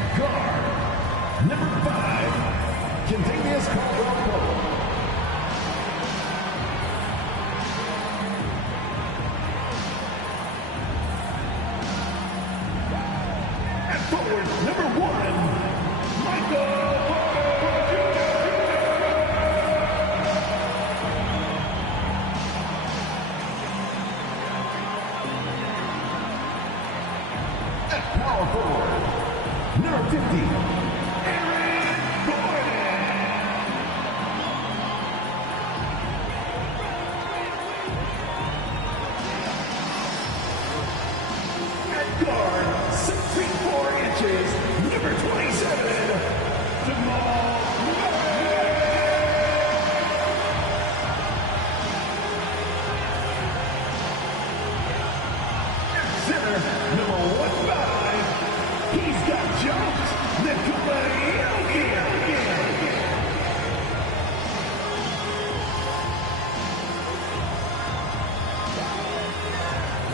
At guard, number 5, Kentavious Caldwell-Pope. At forward, number 1, Michael Porter Jr. At power forward, number 50, Aaron Gordon. At guard, 6 feet 4 inches, number 27, Jamal Murray. At center, number 15, he's got jumps. Nikola Jokic.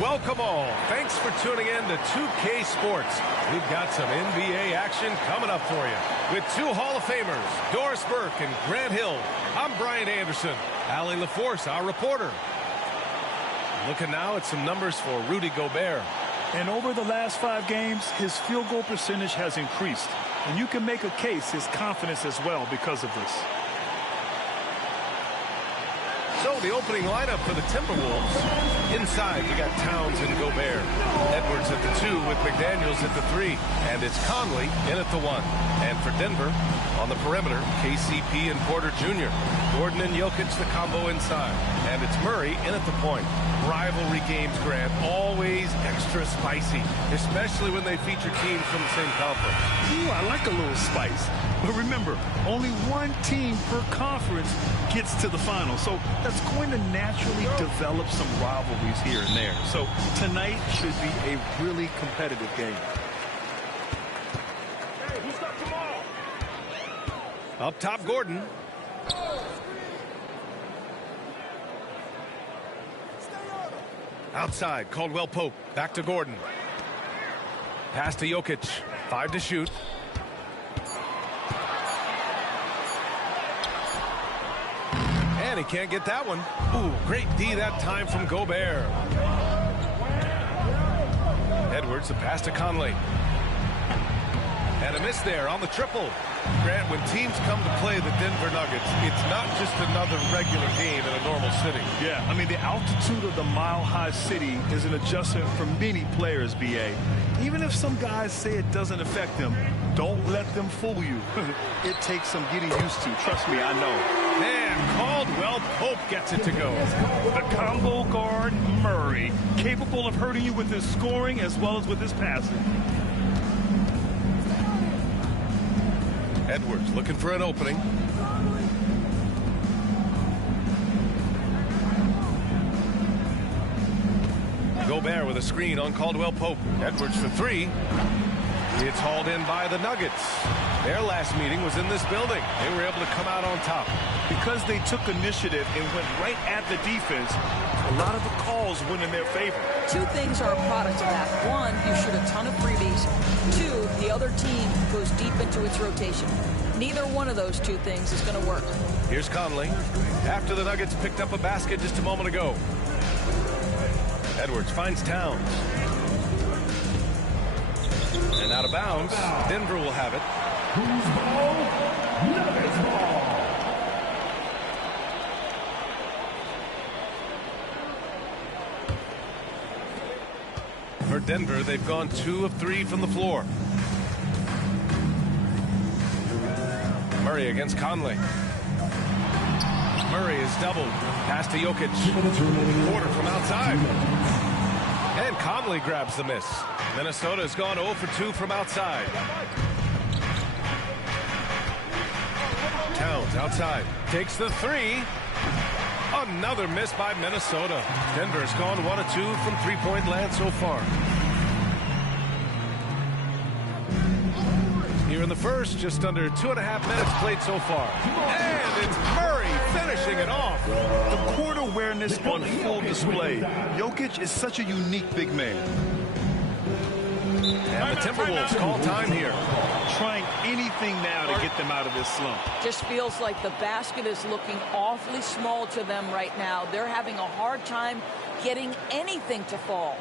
Welcome all. Thanks for tuning in to 2K Sports. We've got some NBA action coming up for you. With 2 Hall of Famers, Doris Burke and Grant Hill. I'm Brian Anderson. Allie LaForce, our reporter. Looking now at some numbers for Rudy Gobert. And over the last 5 games, his field goal percentage has increased. And you can make a case his confidence as well because of this. So the opening lineup for the Timberwolves. Inside, we got Towns and Gobert. Edwards at the 2 with McDaniels at the 3. And it's Conley in at the 1. And for Denver, on the perimeter, KCP and Porter Jr. Gordon and Jokic, the combo inside. And it's Murray in at the point. Rivalry games, Grant, always extra spicy, especially when they feature teams from the same conference. Ooh, I like a little spice. But remember, only 1 team per conference gets to the final. So that's going to naturally develop some rivalries here and there. So tonight should be a really competitive game. Hey, who's got the ball? Up top, Gordon. Outside, Caldwell-Pope. Back to Gordon. Pass to Jokic. 5 to shoot. And he can't get that one. Ooh, great D that time from Gobert. Edwards, the pass to Conley. And a miss there on the triple. Grant, when teams come to play the Denver Nuggets, it's not just another regular game in a normal city. Yeah, I mean, the altitude of the mile-high city is an adjustment for many players, B.A. Even if some guys say it doesn't affect them, don't let them fool you. It takes some getting used to. Trust me, I know. Man, Caldwell-Pope gets it to go. The combo guard, Murray, capable of hurting you with his scoring as well as with his passing. Edwards looking for an opening. Gobert with a screen on Caldwell-Pope. Edwards for 3. It's hauled in by the Nuggets. Their last meeting was in this building. They were able to come out on top. Because they took initiative and went right at the defense, a lot of the calls went in their favor. 2 things are a product of that. 1, you shoot a ton of freebies. 2, the other team goes deep into its rotation. Neither one of those 2 things is going to work. Here's Conley. After the Nuggets picked up a basket just a moment ago. Edwards finds Towns. And out of bounds, Denver will have it. Who's ball? Nuggets ball. For Denver, they've gone 2 of 3 from the floor. Murray against Conley. Murray is doubled. Pass to Jokic. Porter from outside. And Conley grabs the miss. Minnesota has gone 0 for 2 from outside. Towns outside. Takes the 3. Another miss by Minnesota. Denver's gone 1 of 2 from 3-point land so far. Here in the first, just under 2.5 minutes played so far. And it's Murray finishing it off. The court awareness on full display. Jokic is such a unique big man. And the Timberwolves call time here. Trying anything now to get them out of this slump. Just feels like the basket is looking awfully small to them right now. They're having a hard time getting anything to fall.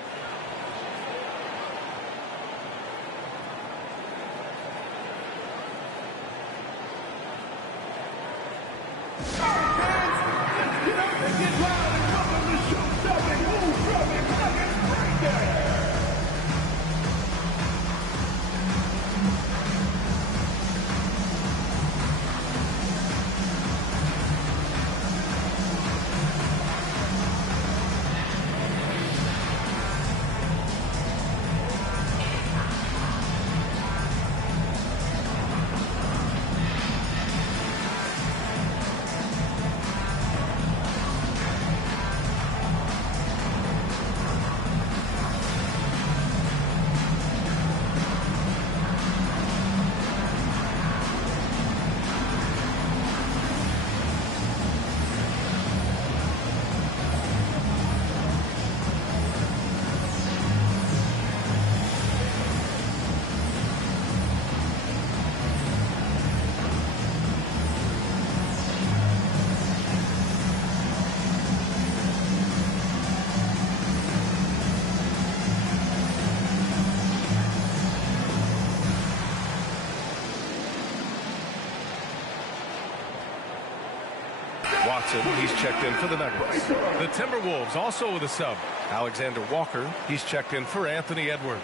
Watson, he's checked in for the Nuggets. The Timberwolves also with a sub. Alexander Walker, he's checked in for Anthony Edwards.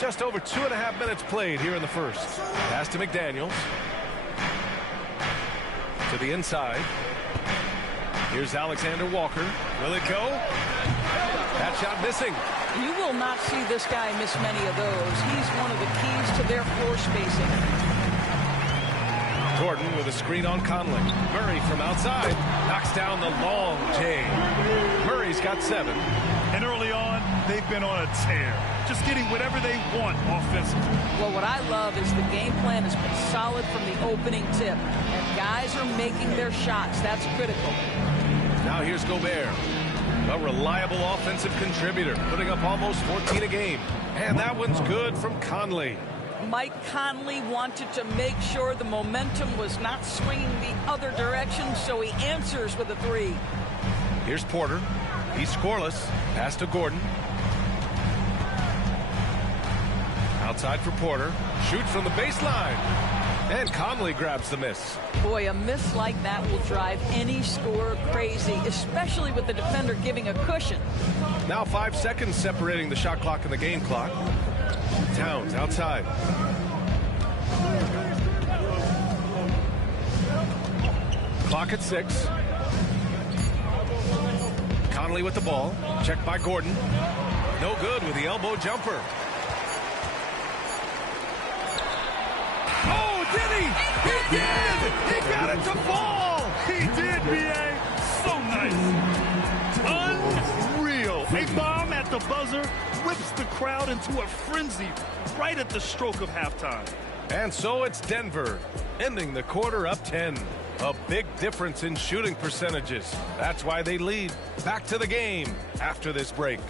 Just over 2.5 minutes played here in the first. Pass to McDaniels. To the inside. Here's Alexander Walker. Will it go? That shot missing. You will not see this guy miss many of those. He's one of the keys to their floor spacing. Gordon with a screen on Conley. Murray from outside knocks down the long J. Murray's got 7. And early on, they've been on a tear. Just getting whatever they want offensively. Well, what I love is the game plan has been solid from the opening tip. And guys are making their shots. That's critical. Now here's Gobert. A reliable offensive contributor, putting up almost 14 a game. And that one's good from Conley. Mike Conley wanted to make sure the momentum was not swinging the other direction, so he answers with a 3. Here's Porter. He's scoreless. Pass to Gordon. Outside for Porter. Shoots from the baseline. And Conley grabs the miss. Boy, a miss like that will drive any scorer crazy, especially with the defender giving a cushion. Now 5 seconds separating the shot clock and the game clock. Towns outside. Clock at 6. Conley with the ball. Checked by Gordon. No good with the elbow jumper. Oh, did he? He did! He got it to fall! He did, B.A. So nice. Unreal. A bomb at the buzzer whips the crowd into a frenzy right at the stroke of halftime. And so it's Denver, ending the quarter up 10. A big difference in shooting percentages. That's why they lead. Back to the game after this break.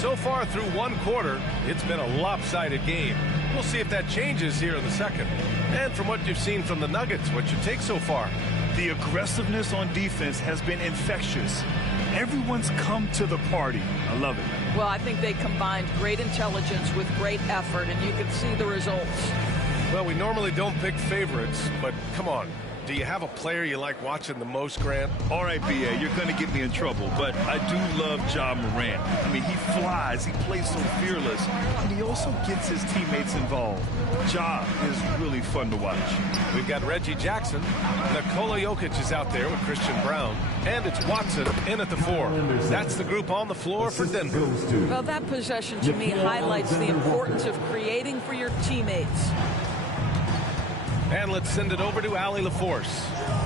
So far through one quarter, it's been a lopsided game. We'll see if that changes here in the second. And from what you've seen from the Nuggets, what's your take so far? The aggressiveness on defense has been infectious. Everyone's come to the party. I love it. Well, I think they combined great intelligence with great effort, and you can see the results. Well, we normally don't pick favorites, but come on. Do you have a player you like watching the most, Grant? All right, B.A., you're going to get me in trouble, but I do love Ja Morant. I mean, he flies, he plays so fearless, and he also gets his teammates involved. Ja is really fun to watch. We've got Reggie Jackson. Nikola Jokic is out there with Christian Brown. And it's Watson in at the 4. That's the group on the floor for Denver. Well, that possession to me highlights the importance of creating for your teammates. And let's send it over to Allie LaForce.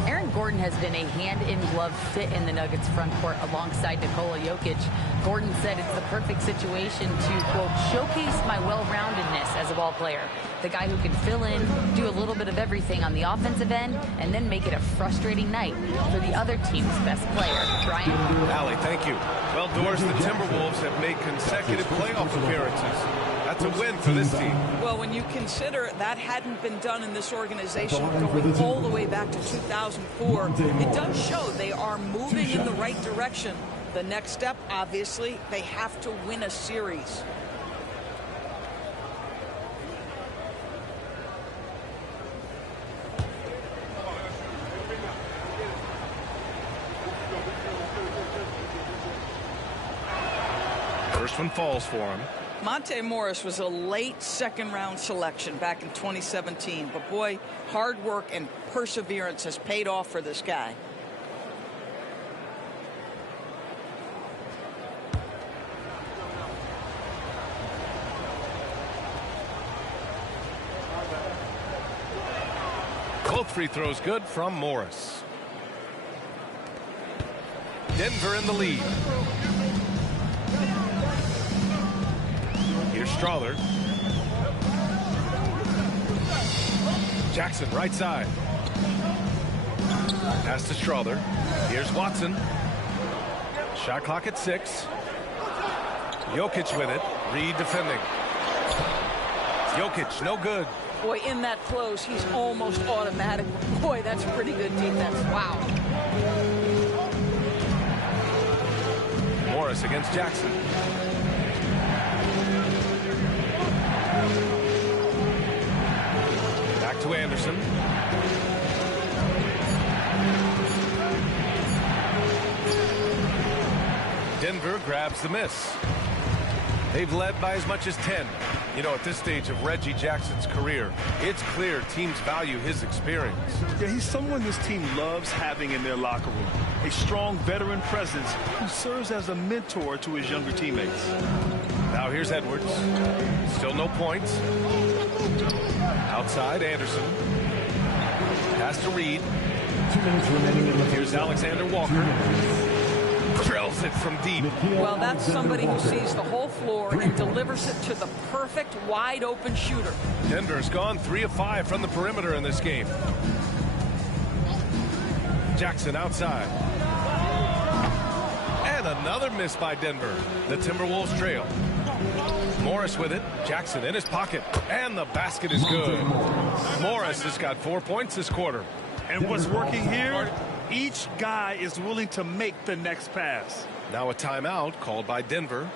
Aaron Gordon has been a hand-in-glove fit in the Nuggets front court alongside Nikola Jokic. Gordon said it's the perfect situation to, quote, showcase my well-roundedness as a ball player. The guy who can fill in, do a little bit of everything on the offensive end, and then make it a frustrating night for the other team's best player. Brian? Allie, thank you. Well, Doris, the Timberwolves have made consecutive playoff appearances. That's a win for this team. Well, when you consider that hadn't been done in this organization going all the way back to 2004, it does show they are moving in the right direction. The next step, obviously, they have to win a series. First one falls for him. Monte Morris was a late second-round selection back in 2017. But, boy, hard work and perseverance has paid off for this guy. Both free throws good from Morris. Denver in the lead. Here's Strawther. Jackson right side. Pass to Strawther. Here's Watson. Shot clock at 6. Jokic with it. Reed defending. Jokic no good. Boy, in that close, he's almost automatic. Boy, that's pretty good defense. Wow. Morris against Jackson. Back to Anderson. Denver grabs the miss. They've led by as much as 10. You know, at this stage of Reggie Jackson's career, it's clear teams value his experience. Yeah, he's someone this team loves having in their locker room. A strong veteran presence who serves as a mentor to his younger teammates. Now here's Edwards. Still no points. Outside, Anderson. Pass to Reed. 2 minutes remaining in the Here's Alexander Walker. Drills it from deep. Well, that's somebody who sees the whole floor and delivers it to the perfect wide-open shooter. Denver's gone 3 of 5 from the perimeter in this game. Jackson outside. And another miss by Denver. The Timberwolves trail. Morris with it. Jackson in his pocket. And the basket is good. Morris has got 4 points this quarter. And what's working here? Each guy is willing to make the next pass. Now a timeout called by Denver.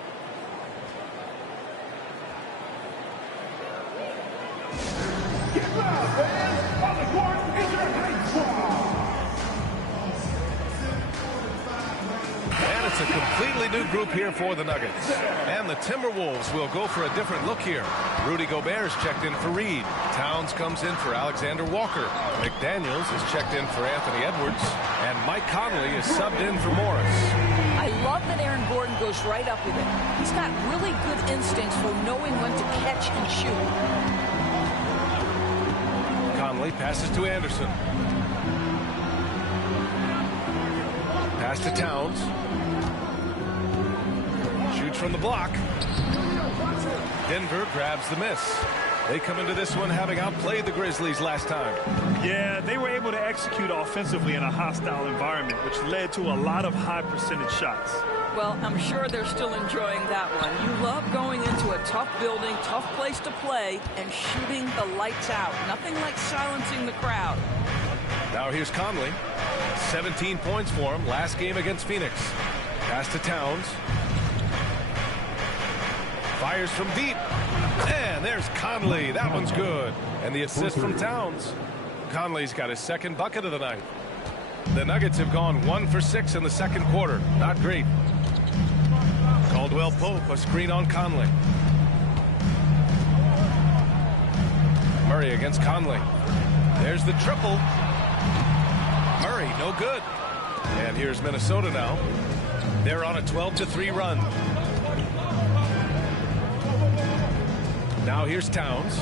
Get loud, fans! On the court is your hate squad! And it's a completely new group here for the Nuggets. And the Timberwolves will go for a different look here. Rudy Gobert's checked in for Reed. Towns comes in for Alexander Walker. McDaniels is checked in for Anthony Edwards. And Mike Conley is subbed in for Morris. I love that Aaron Gordon goes right up with it. He's got really good instincts for knowing when to catch and shoot. Conley passes to Anderson. Pass to Towns. Shoots from the block. Denver grabs the miss. They come into this one having outplayed the Grizzlies last time. Yeah, they were able to execute offensively in a hostile environment, which led to a lot of high percentage shots. Well, I'm sure they're still enjoying that one. You love going into a tough building, tough place to play, and shooting the lights out. Nothing like silencing the crowd. Now here's Conley. 17 points for him last game against Phoenix. Pass to Towns. Fires from deep. And there's Conley. That one's good. And the assist from Towns. Conley's got his second bucket of the night. The Nuggets have gone 1 for 6 in the second quarter. Not great. Caldwell Pope, a screen on Conley. Murray against Conley. There's the triple. Murray, no good. And here's Minnesota now. They're on a 12-3 run. Now here's Towns.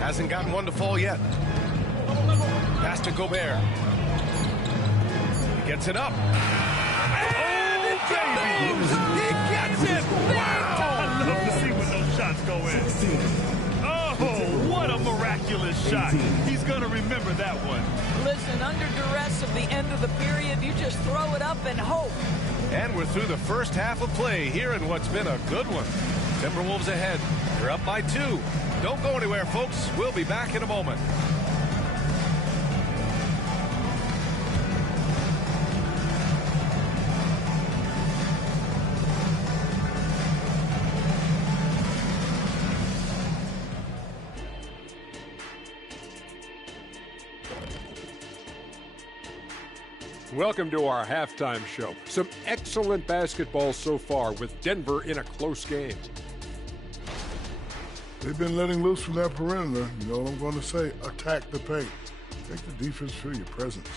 Hasn't gotten one to fall yet. Pass to Gobert. He gets it up. And it goes! He gets it! Wow! I love to see when those shots go in. Oh, what a miraculous shot. He's going to remember that one. Listen, under duress of the end of the period, you just throw it up and hope. And we're through the first half of play here in what's been a good one. Timberwolves ahead. They're up by 2. Don't go anywhere, folks. We'll be back in a moment. Welcome to our halftime show. Some excellent basketball so far with Denver in a close game. They've been letting loose from that perimeter. You know what I'm going to say? Attack the paint. Make the defense feel your presence.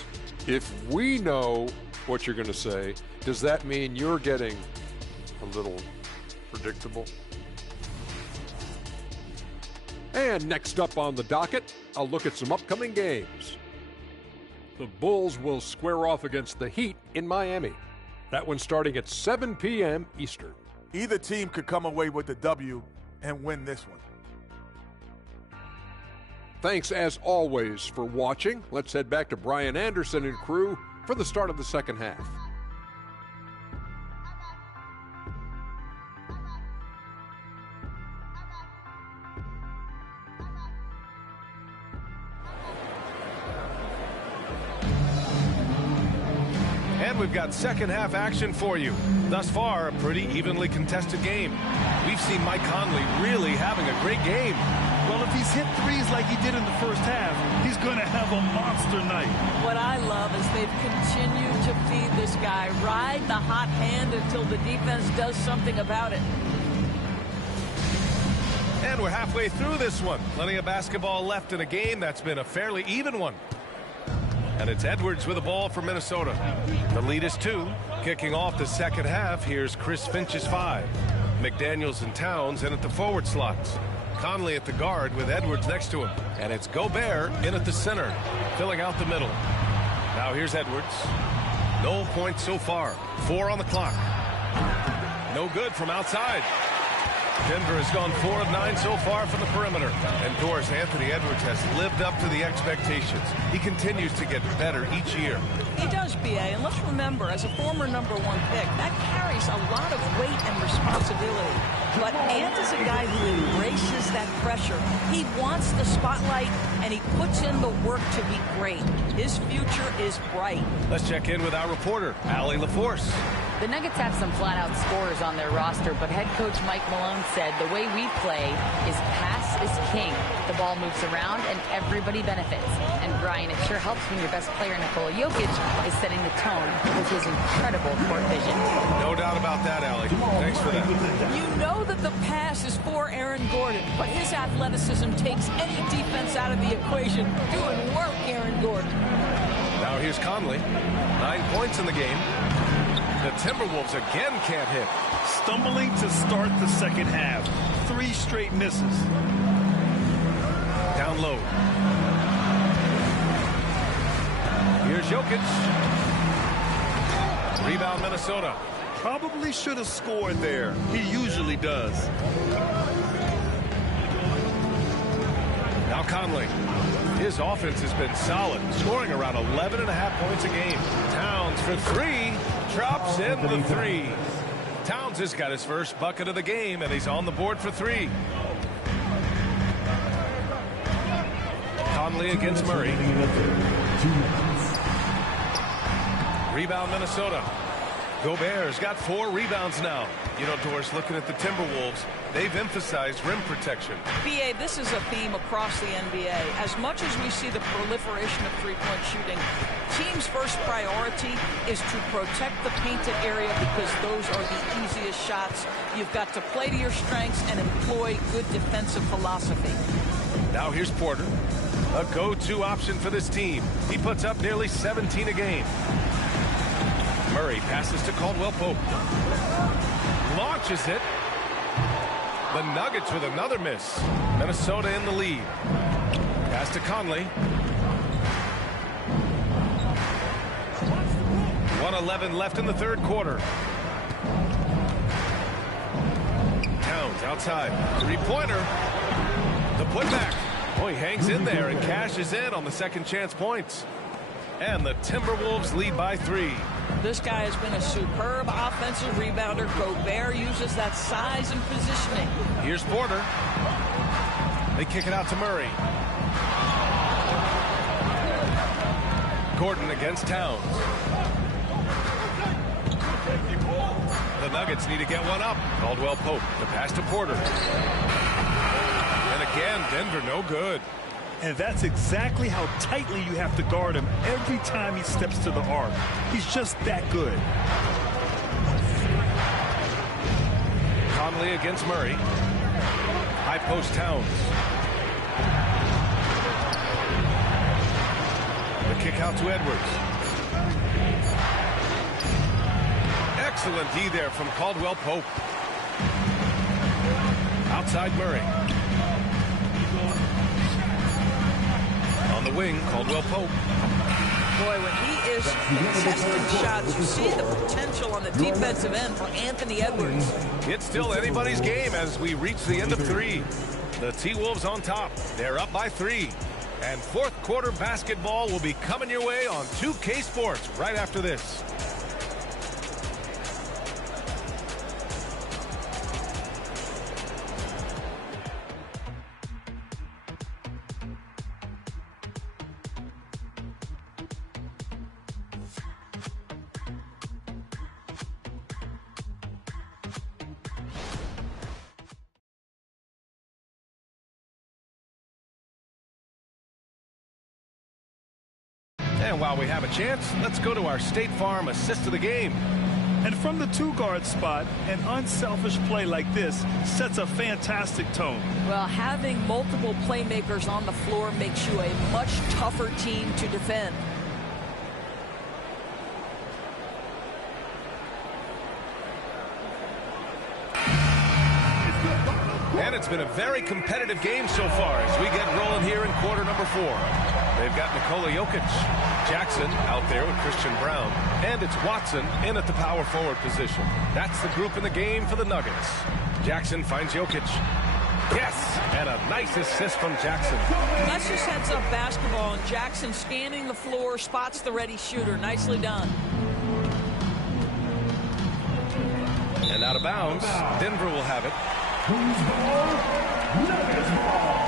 If we know what you're going to say, does that mean you're getting a little predictable? And next up on the docket, I'll look at some upcoming games. The Bulls will square off against the Heat in Miami. That one's starting at 7 p.m. Eastern. Either team could come away with the W and win this one. Thanks, as always, for watching. Let's head back to Brian Anderson and crew for the start of the second half. And we've got second half action for you. Thus far, a pretty evenly contested game. We've seen Mike Conley really having a great game. Well, if he's hit threes like he did in the first half, he's going to have a monster night. What I love is they've continued to feed this guy, ride the hot hand until the defense does something about it. And we're halfway through this one. Plenty of basketball left in a game that's been a fairly even one. And it's Edwards with the ball for Minnesota. The lead is 2. Kicking off the second half, here's Chris Finch's 5. McDaniels and Towns in at the forward slots. Conley at the guard with Edwards next to him. And it's Gobert in at the center, filling out the middle. Now here's Edwards. No points so far. 4 on the clock. No good from outside. Denver has gone 4 of 9 so far from the perimeter. And of course, Anthony Edwards has lived up to the expectations. He continues to get better each year. He does, B.A., and let's remember, as a former #1 pick, that carries a lot of weight and responsibility. But Ant is a guy who embraces that pressure. He wants the spotlight, and he puts in the work to be great. His future is bright. Let's check in with our reporter, Allie LaForce. The Nuggets have some flat-out scorers on their roster, but head coach Mike Malone said the way we play is pass is king. The ball moves around, and everybody benefits. And, Brian, it sure helps when your best player, Nikola Jokic, is setting the tone with his incredible court vision. No doubt about that, Allie. Thanks for that. You know that the pass is for Aaron Gordon, but his athleticism takes any defense out of the equation. Doing work, Aaron Gordon. Now here's Conley. 9 points in the game. The Timberwolves again can't hit. Stumbling to start the second half. 3 straight misses. Down low. Here's Jokic. Rebound Minnesota. Probably should have scored there. He usually does. Now Conley. His offense has been solid, scoring around 11.5 points a game. Towns for 3. Drops in the 3. Towns has got his first bucket of the game, and he's on the board for 3. Conley against Murray. Rebound Minnesota. Gobert's got 4 rebounds now. You know, Doris, looking at the Timberwolves, they've emphasized rim protection. BA, this is a theme across the NBA. As much as we see the proliferation of three-point shooting, teams' first priority is to protect the painted area because those are the easiest shots. You've got to play to your strengths and employ good defensive philosophy. Now here's Porter, a go-to option for this team. He puts up nearly 17 a game. Murray passes to Caldwell Pope. Launches it. The Nuggets with another miss. Minnesota in the lead. Pass to Conley. 1:11 left in the third quarter. Towns outside. Three-pointer. The putback. Oh, he hangs in there and cashes in on the second chance points. And the Timberwolves lead by 3. This guy has been a superb offensive rebounder. Gobert uses that size and positioning. Here's Porter. They kick it out to Murray. Gordon against Towns. The Nuggets need to get one up. Caldwell Pope. The pass to Porter. And again, Denver no good. And that's exactly how tightly you have to guard him every time he steps to the arc. He's just that good. Conley against Murray. High post Towns. The kick out to Edwards. Excellent D there from Caldwell Pope. Outside Murray. On the wing, Caldwell Pope. Boy, when he is contesting shots, you see the potential on the defensive end for Anthony Edwards. It's still anybody's game as we reach the end of 3. The T-Wolves on top. They're up by 3. And fourth quarter basketball will be coming your way on 2K Sports right after this. And while we have a chance, let's go to our State Farm assist of the game. And from the 2-guard spot, an unselfish play like this sets a fantastic tone. Well, having multiple playmakers on the floor makes you a much tougher team to defend. And it's been a very competitive game so far as we get rolling here in quarter number 4. They've got Nikola Jokic, Jackson out there with Christian Brown, and it's Watson in at the power forward position. That's the group in the game for the Nuggets. Jackson finds Jokic. Yes, and a nice assist from Jackson. That's just heads up basketball, and Jackson scanning the floor, spots the ready shooter. Nicely done. And out of bounds, Denver will have it. Nuggets ball.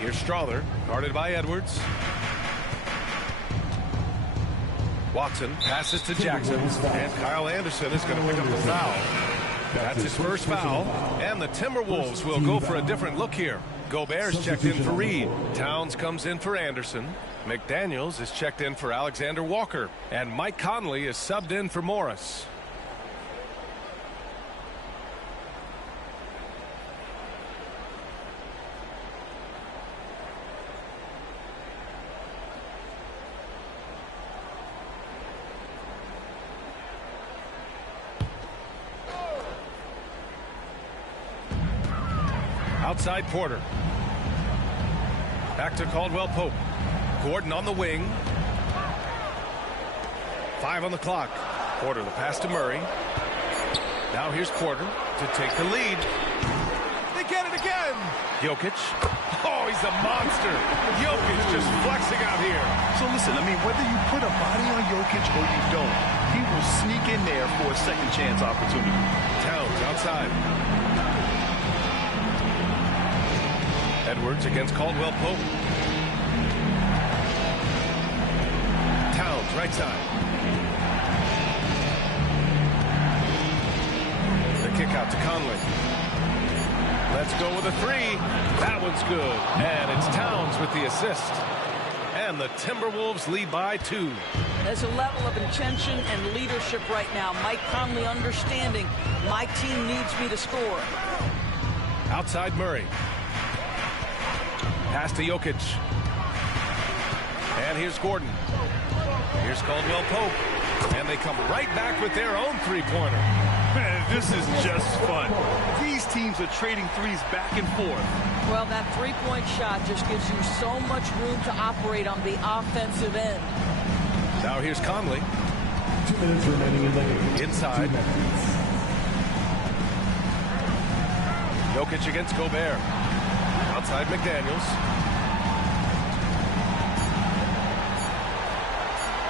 Here's Strawther, guarded by Edwards. Watson passes to Jackson, and Kyle Anderson is going to pick up the foul. That's his first foul, and the Timberwolves will go for a different look here. Gobert's checked in for Reed. Towns comes in for Anderson. McDaniels is checked in for Alexander Walker, and Mike Conley is subbed in for Morris. Outside Porter. Back to Caldwell Pope. Gordon on the wing. 5 on the clock. Porter the pass to Murray. Now here's Porter to take the lead. They get it again. Jokic. Oh, he's a monster. Jokic just flexing out here. So listen, I mean, whether you put a body on Jokic or you don't, he will sneak in there for a second chance opportunity. Towns outside. Edwards against Caldwell Pope. Towns, right side. The kick out to Conley. Let's go with a three. That one's good. And it's Towns with the assist. And the Timberwolves lead by 2. There's a level of intention and leadership right now. Mike Conley understanding my team needs me to score. Outside Murray. Pass to Jokic. And here's Gordon. Here's Caldwell Pope. And they come right back with their own three-pointer. Man, this is just fun. These teams are trading threes back and forth. Well, that three-point shot just gives you so much room to operate on the offensive end. Now here's Conley. 2 minutes remaining in the game. Inside. Jokic against Gobert. Outside McDaniels.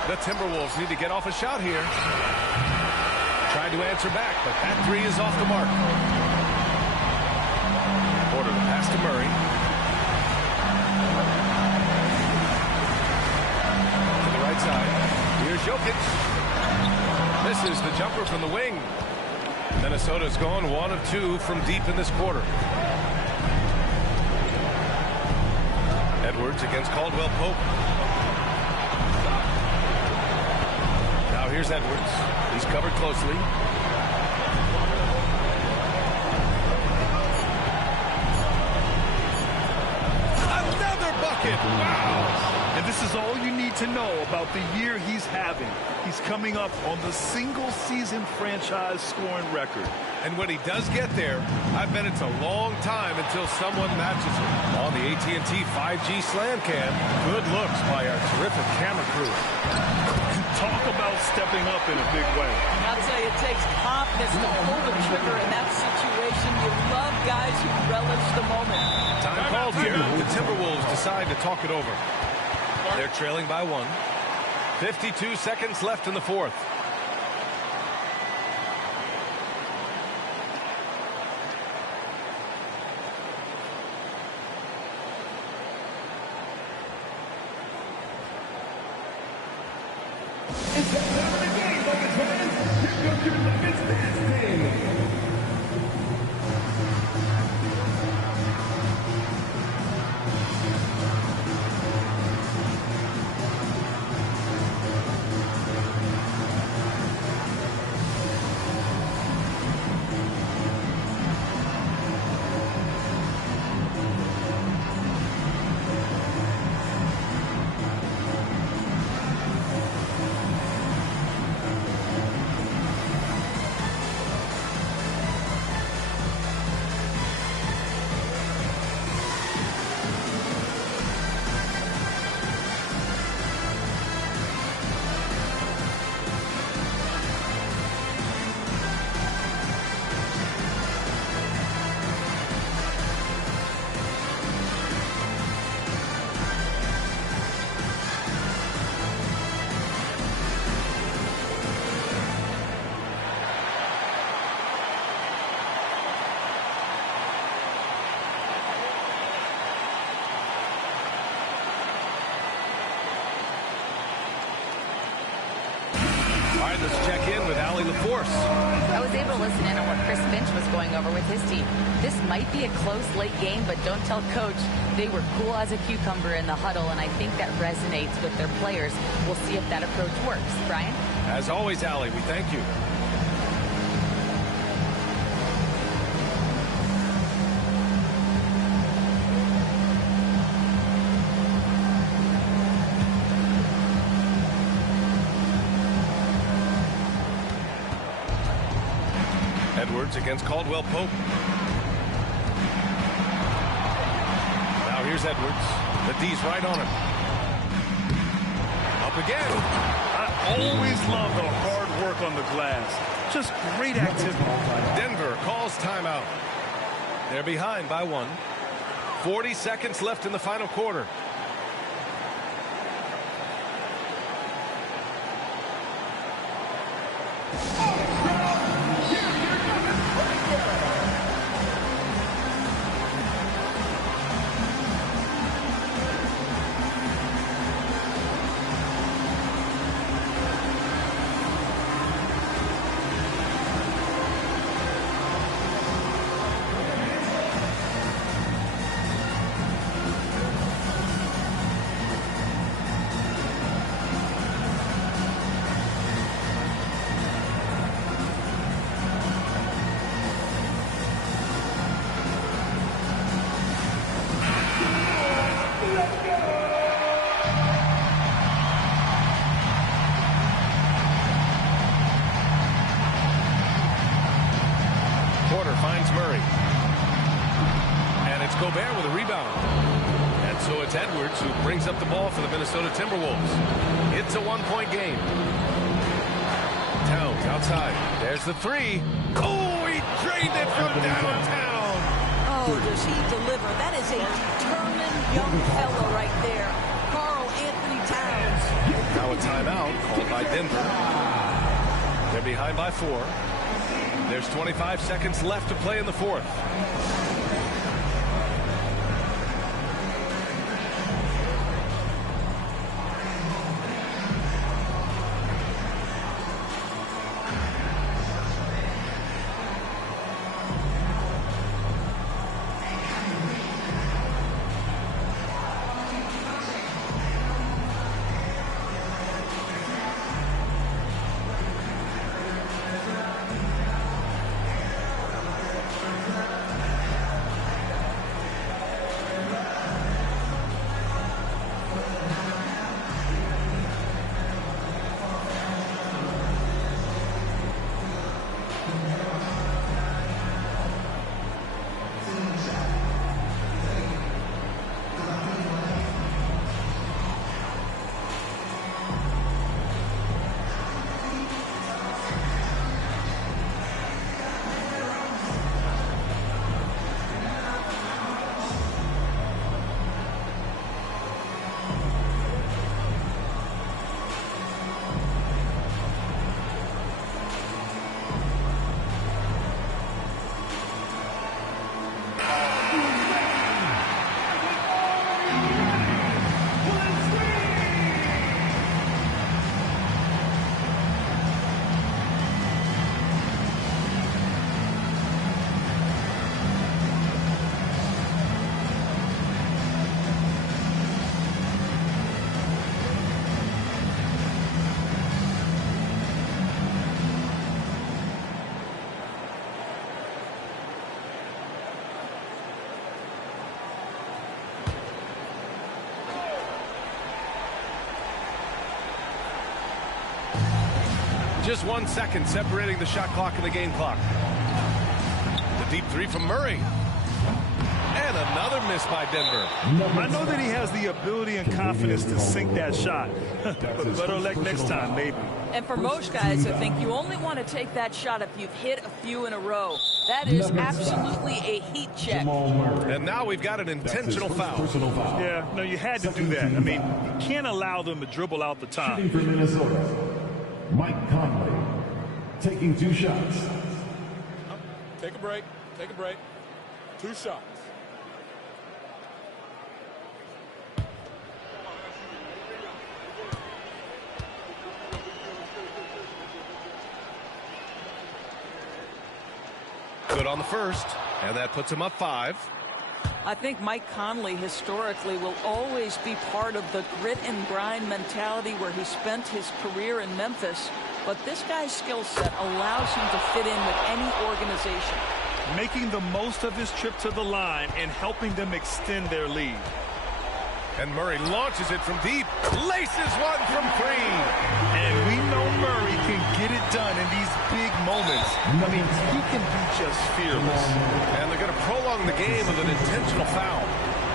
The Timberwolves need to get off a shot here. Trying to answer back, but that three is off the mark. Porter the pass to Murray. To the right side. Here's Jokic. Misses the jumper from the wing. Minnesota's gone 1 of 2 from deep in this quarter. Edwards against Caldwell Pope. Now here's Edwards. He's covered closely. Another bucket! Wow! And this is all you need to know about the year he's having. He's coming up on the single-season franchise scoring record. And when he does get there, I bet it's a long time until someone matches him. On the AT&T 5G Slam Cam, good looks by our terrific camera crew. Talk about stepping up in a big way. I'll tell you, it takes confidence to pull the trigger in that situation. You love guys who relish the moment. Time called here. The Timberwolves decide to talk it over. They're trailing by 1. 52 seconds left in the fourth. It's the time of the game, Nuggets fans. Here comes your Nuggets dance team. All right, let's check in with Allie LaForce. I was able to listen in on what Chris Finch was going over with his team. This might be a close late game, but don't tell coach. They were cool as a cucumber in the huddle, and I think that resonates with their players. We'll see if that approach works. Brian? As always, Allie, we thank you. Edwards against Caldwell Pope. Now here's Edwards. The D's right on him. Up again. I always love the hard work on the glass. Just great activity. Denver calls timeout. They're behind by 1. 40 seconds left in the final quarter. Gobert with a rebound. And so it's Edwards who brings up the ball for the Minnesota Timberwolves. It's a one-point game. Towns outside. There's the three. Oh, he drained it from downtown. Oh, does he deliver? That is a determined young fella right there. Karl Anthony Towns. Now a timeout called by Denver. They're behind by 4. There's 25 seconds left to play in the fourth. Just 1 second separating the shot clock and the game clock. The deep three from Murray. And another miss by Denver. I know that he has the ability and confidence to sink that shot. But better luck next time, maybe. And for most guys, I think you only want to take that shot if you've hit a few in a row. That is absolutely a heat check. And now we've got an intentional foul. Yeah, no, you had to do that. I mean, you can't allow them to dribble out the top. Shooting for Minnesota, Mike Conley, taking 2 shots. Take a break. Take a break. 2 shots. Good on the first, and that puts him up 5. I think Mike Conley historically will always be part of the grit and grind mentality where he spent his career in Memphis. But this guy's skill set allows him to fit in with any organization. Making the most of his trip to the line and helping them extend their lead. And Murray launches it from deep, laces one from 3. And we know Murray can get it done in these big moments. I mean, he can be just fearless. And they're going to prolong the game with an intentional foul.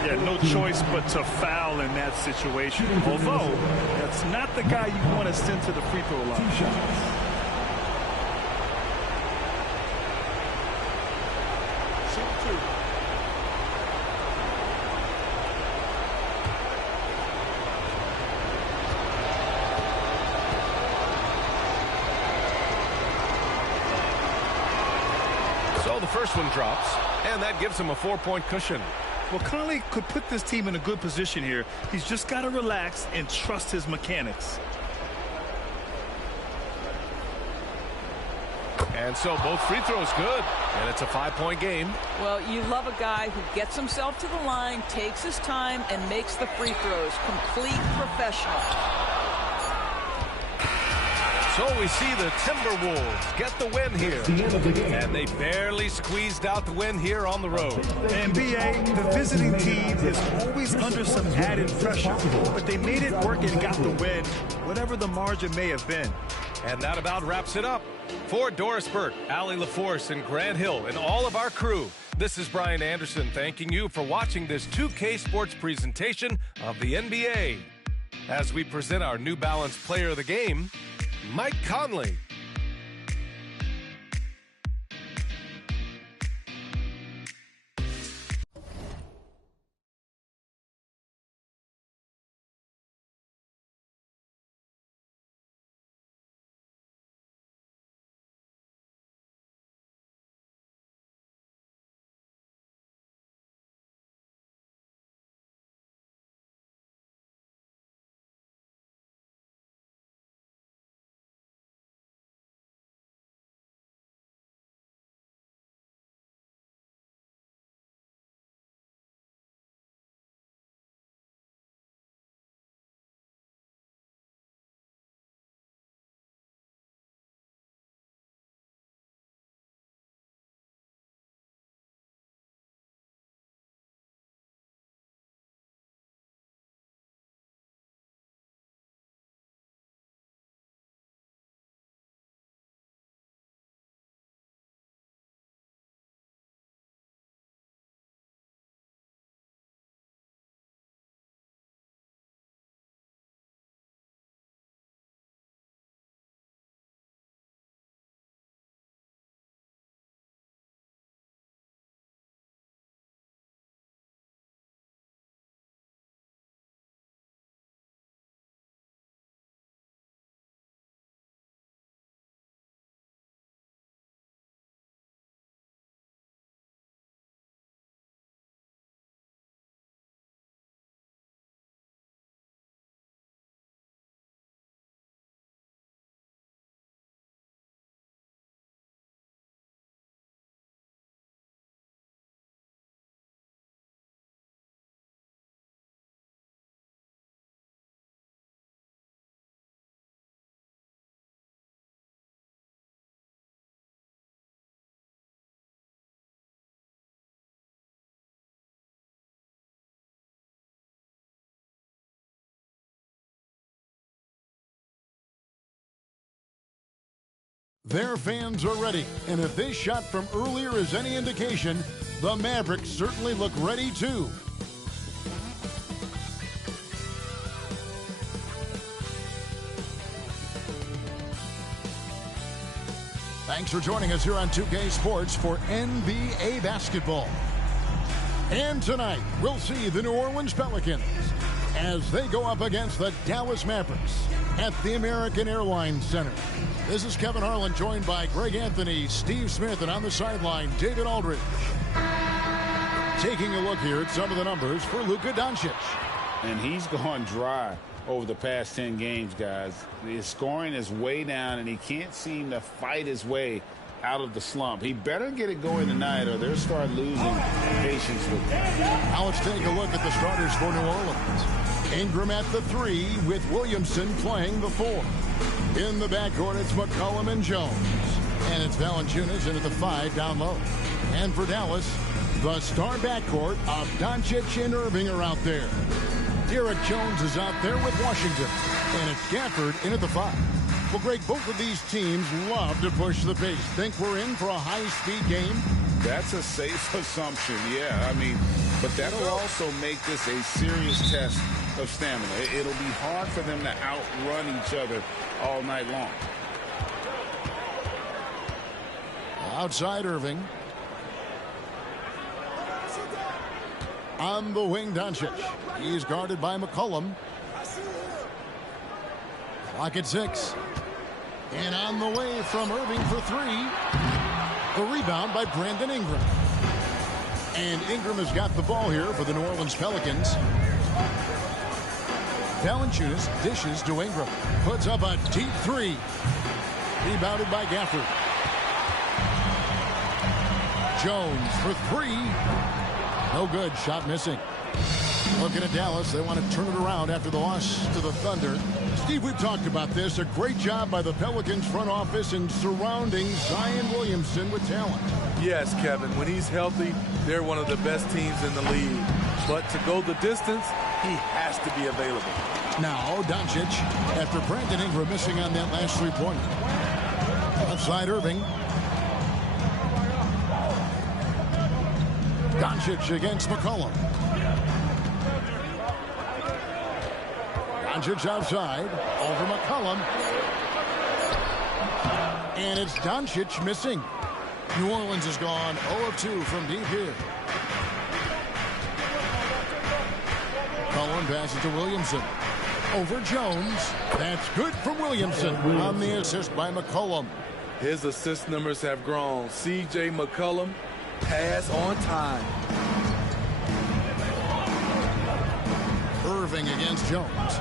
Yeah, no choice but to foul in that situation. Although, that's not the guy you want to send to the free throw line. 2 shots. Shoot 2. So the first one drops, and that gives him a 4-point cushion. Well, Conley could put this team in a good position here. He's just got to relax and trust his mechanics. And so both free throws good, and it's a 5-point game. Well, you love a guy who gets himself to the line, takes his time, and makes the free throws. Complete professional. So So we see the Timberwolves get the win here. And they barely squeezed out the win here on the road. And B.A., the visiting team is always under some added pressure. But they made it work and got the win, whatever the margin may have been. And that about wraps it up. For Doris Burke, Allie LaForce, and Grant Hill, and all of our crew, this is Brian Anderson thanking you for watching this 2K Sports presentation of the NBA. As we present our New Balance Player of the Game, Mike Conley. Their fans are ready, and if this shot from earlier is any indication, the Mavericks certainly look ready too. Thanks for joining us here on 2K Sports for NBA basketball. And tonight, we'll see the New Orleans Pelicans as they go up against the Dallas Mavericks at the American Airlines Center. This is Kevin Harlan, joined by Greg Anthony, Steve Smith, and on the sideline, David Aldridge. Taking a look here at some of the numbers for Luka Doncic. And he's gone dry over the past 10 games, guys. His scoring is way down, and he can't seem to fight his way out of the slump. He better get it going tonight, or they'll start losing patience with him. Now let's take a look at the starters for New Orleans. Ingram at the 3, with Williamson playing the 4. In the backcourt, it's McCollum and Jones. And it's Valanciunas in at the 5 down low. And for Dallas, the star backcourt of Doncic and Irving are out there. Derek Jones is out there with Washington. And it's Gafford in at the 5. Well, Greg, both of these teams love to push the pace. Think we're in for a high-speed game? That's a safe assumption, yeah. I mean, but that'll also make this a serious test of stamina. It'll be hard for them to outrun each other all night long. Outside Irving. On the wing, Doncic. He's guarded by McCollum. Clock at 6. And on the way from Irving for 3. The rebound by Brandon Ingram. And Ingram has got the ball here for the New Orleans Pelicans. Valanciunas dishes to Ingram. Puts up a deep 3. Rebounded by Gafford. Jones for 3. No good. Shot missing. Looking at Dallas, they want to turn it around after the loss to the Thunder. Steve, we've talked about this. A great job by the Pelicans front office in surrounding Zion Williamson with talent. Yes, Kevin. When he's healthy, they're one of the best teams in the league. But to go the distance, he has to be available. Now, Doncic, after Brandon Ingram missing on that last three-pointer. Outside Irving. Doncic against McCollum. Doncic outside, over McCollum. And it's Doncic missing. New Orleans has gone 0 of 2 from deep here. McCollum passes to Williamson. Over Jones. That's good from Williamson on the assist by McCollum. His assist numbers have grown. C.J. McCollum, pass on time. Irving against Jones.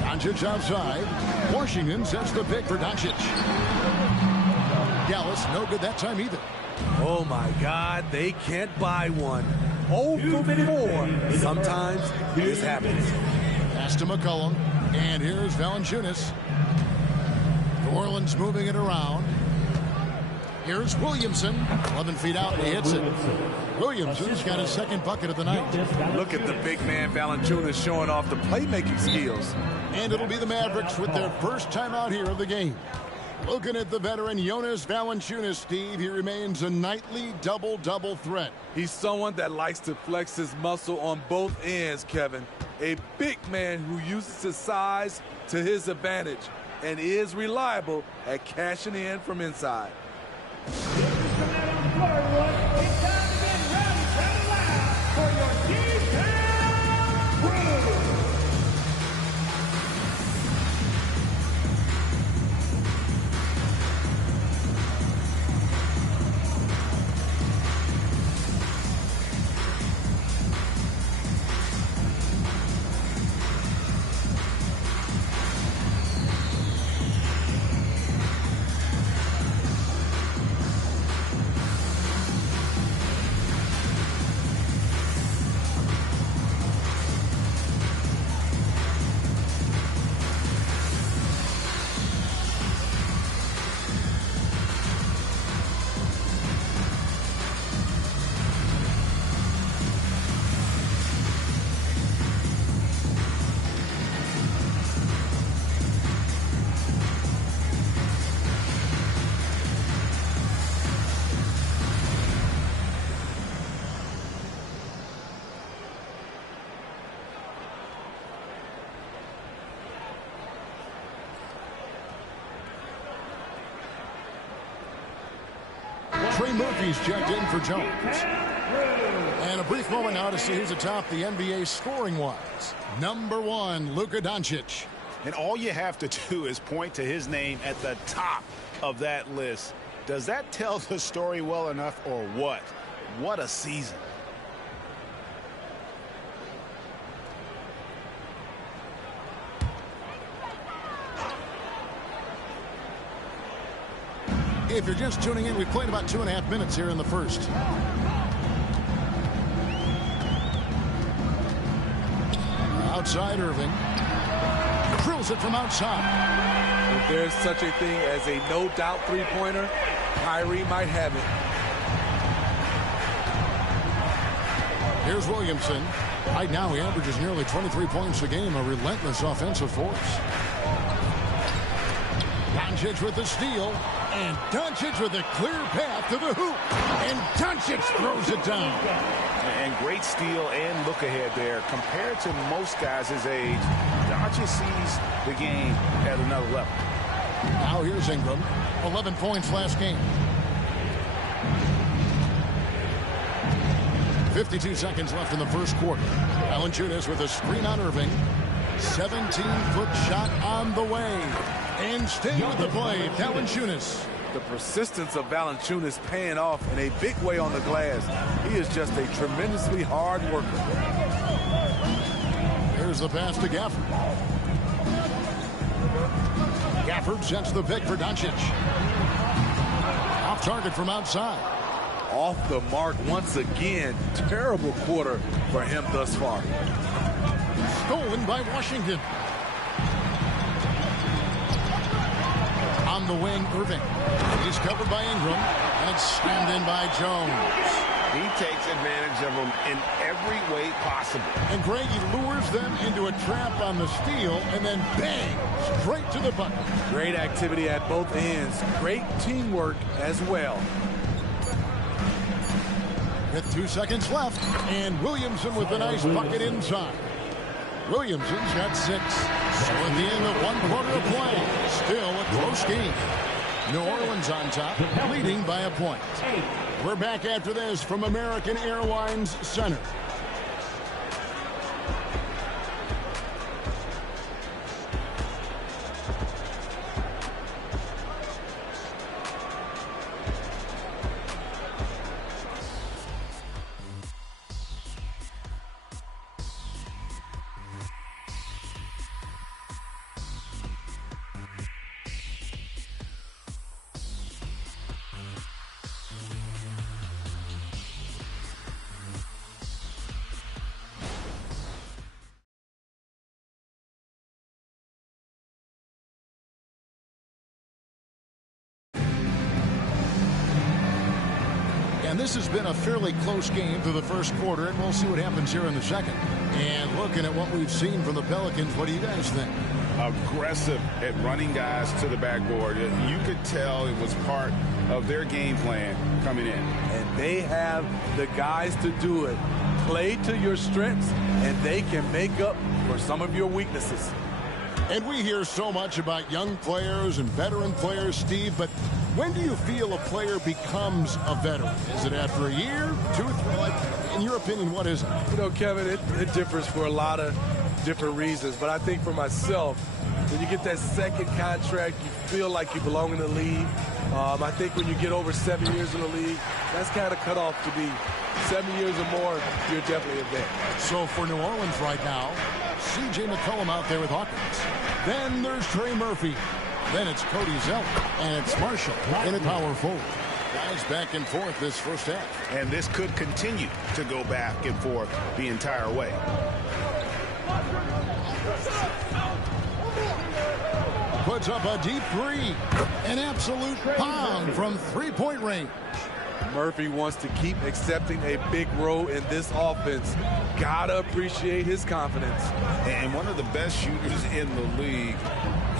Doncic outside. Washington sets the pick for Doncic. Dallas no good that time either. Oh my God, they can't buy one. 0 for 4. Sometimes this happens. Pass to McCollum. And here's Valanciunas. New Orleans moving it around. Here's Williamson. 11 feet out and he hits it. Williamson's got his second bucket of the night. Look at the big man Valanciunas showing off the playmaking skills. And it'll be the Mavericks with their first time out here of the game. Looking at the veteran Jonas Valanciunas, Steve, he remains a nightly double-double threat. He's someone that likes to flex his muscle on both ends, Kevin. A big man who uses his size to his advantage and is reliable at cashing in from inside. It's time to get ready to laugh for your D-Town crew. Trey Murphy's checked in for Jones. And a brief moment now to see who's atop the NBA scoring-wise. Number 1, Luka Doncic. And all you have to do is point to his name at the top of that list. Does that tell the story well enough or what? What a season. If you're just tuning in, we've played about 2.5 minutes here in the first. Outside Irving. Drills it from outside. If there's such a thing as a no-doubt three-pointer, Kyrie might have it. Here's Williamson. Right now he averages nearly 23 points a game, a relentless offensive force. Doncic with the steal. And Doncic with a clear path to the hoop. And Doncic throws it down. And great steal and look ahead there. Compared to most guys his age, Doncic sees the game at another level. Now here's Ingram. 11 points last game. 52 seconds left in the first quarter. Valanciunas with a screen on Irving. 17-foot shot on the way. And stay with the play, Valanciunas. The persistence of Valanciunas paying off in a big way on the glass. He is just a tremendously hard worker. Here's the pass to Gafford. Gafford sets the pick for Doncic. Off target from outside. off the mark once again. Terrible quarter for him thus far. Stolen by Washington. On the wing, Irving. He's covered by Ingram, and it's slammed in by Jones. He takes advantage of them in every way possible. And Greg, he lures them into a trap on the steal, and then bang, straight to the bucket. Great activity at both ends. Great teamwork as well. With 2 seconds left, and Williamson with a nice bucket inside. Williamson's got 6. So at the end of 1 quarter of play, still a close game. New Orleans on top, leading by a point. We're back after this from American Airlines Center. And this has been a fairly close game through the first quarter, and we'll see what happens here in the second. And looking at what we've seen from the Pelicans, what do you guys think? Aggressive at running guys to the backboard. You could tell it was part of their game plan coming in. And they have the guys to do it. Play to your strengths, and they can make up for some of your weaknesses. And we hear so much about young players and veteran players, Steve, but when do you feel a player becomes a veteran? Is it after a year, 2, 3? In your opinion, what is it? You know, Kevin, it differs for a lot of different reasons. But I think for myself, when you get that second contract, you feel like you belong in the league. I think when you get over 7 years in the league, that's kind of cut off to be 7 years or more, you're definitely a vet. So for New Orleans right now, C.J. McCollum out there with Hawkins. Then there's Trey Murphy. Then it's Cody Zeller. And it's Marshall in a power forward. Guys back and forth this first half. And this could continue to go back and forth the entire way. Puts up a deep 3. An absolute bomb from three-point range. Murphy wants to keep accepting a big role in this offense. Gotta appreciate his confidence. And one of the best shooters in the league.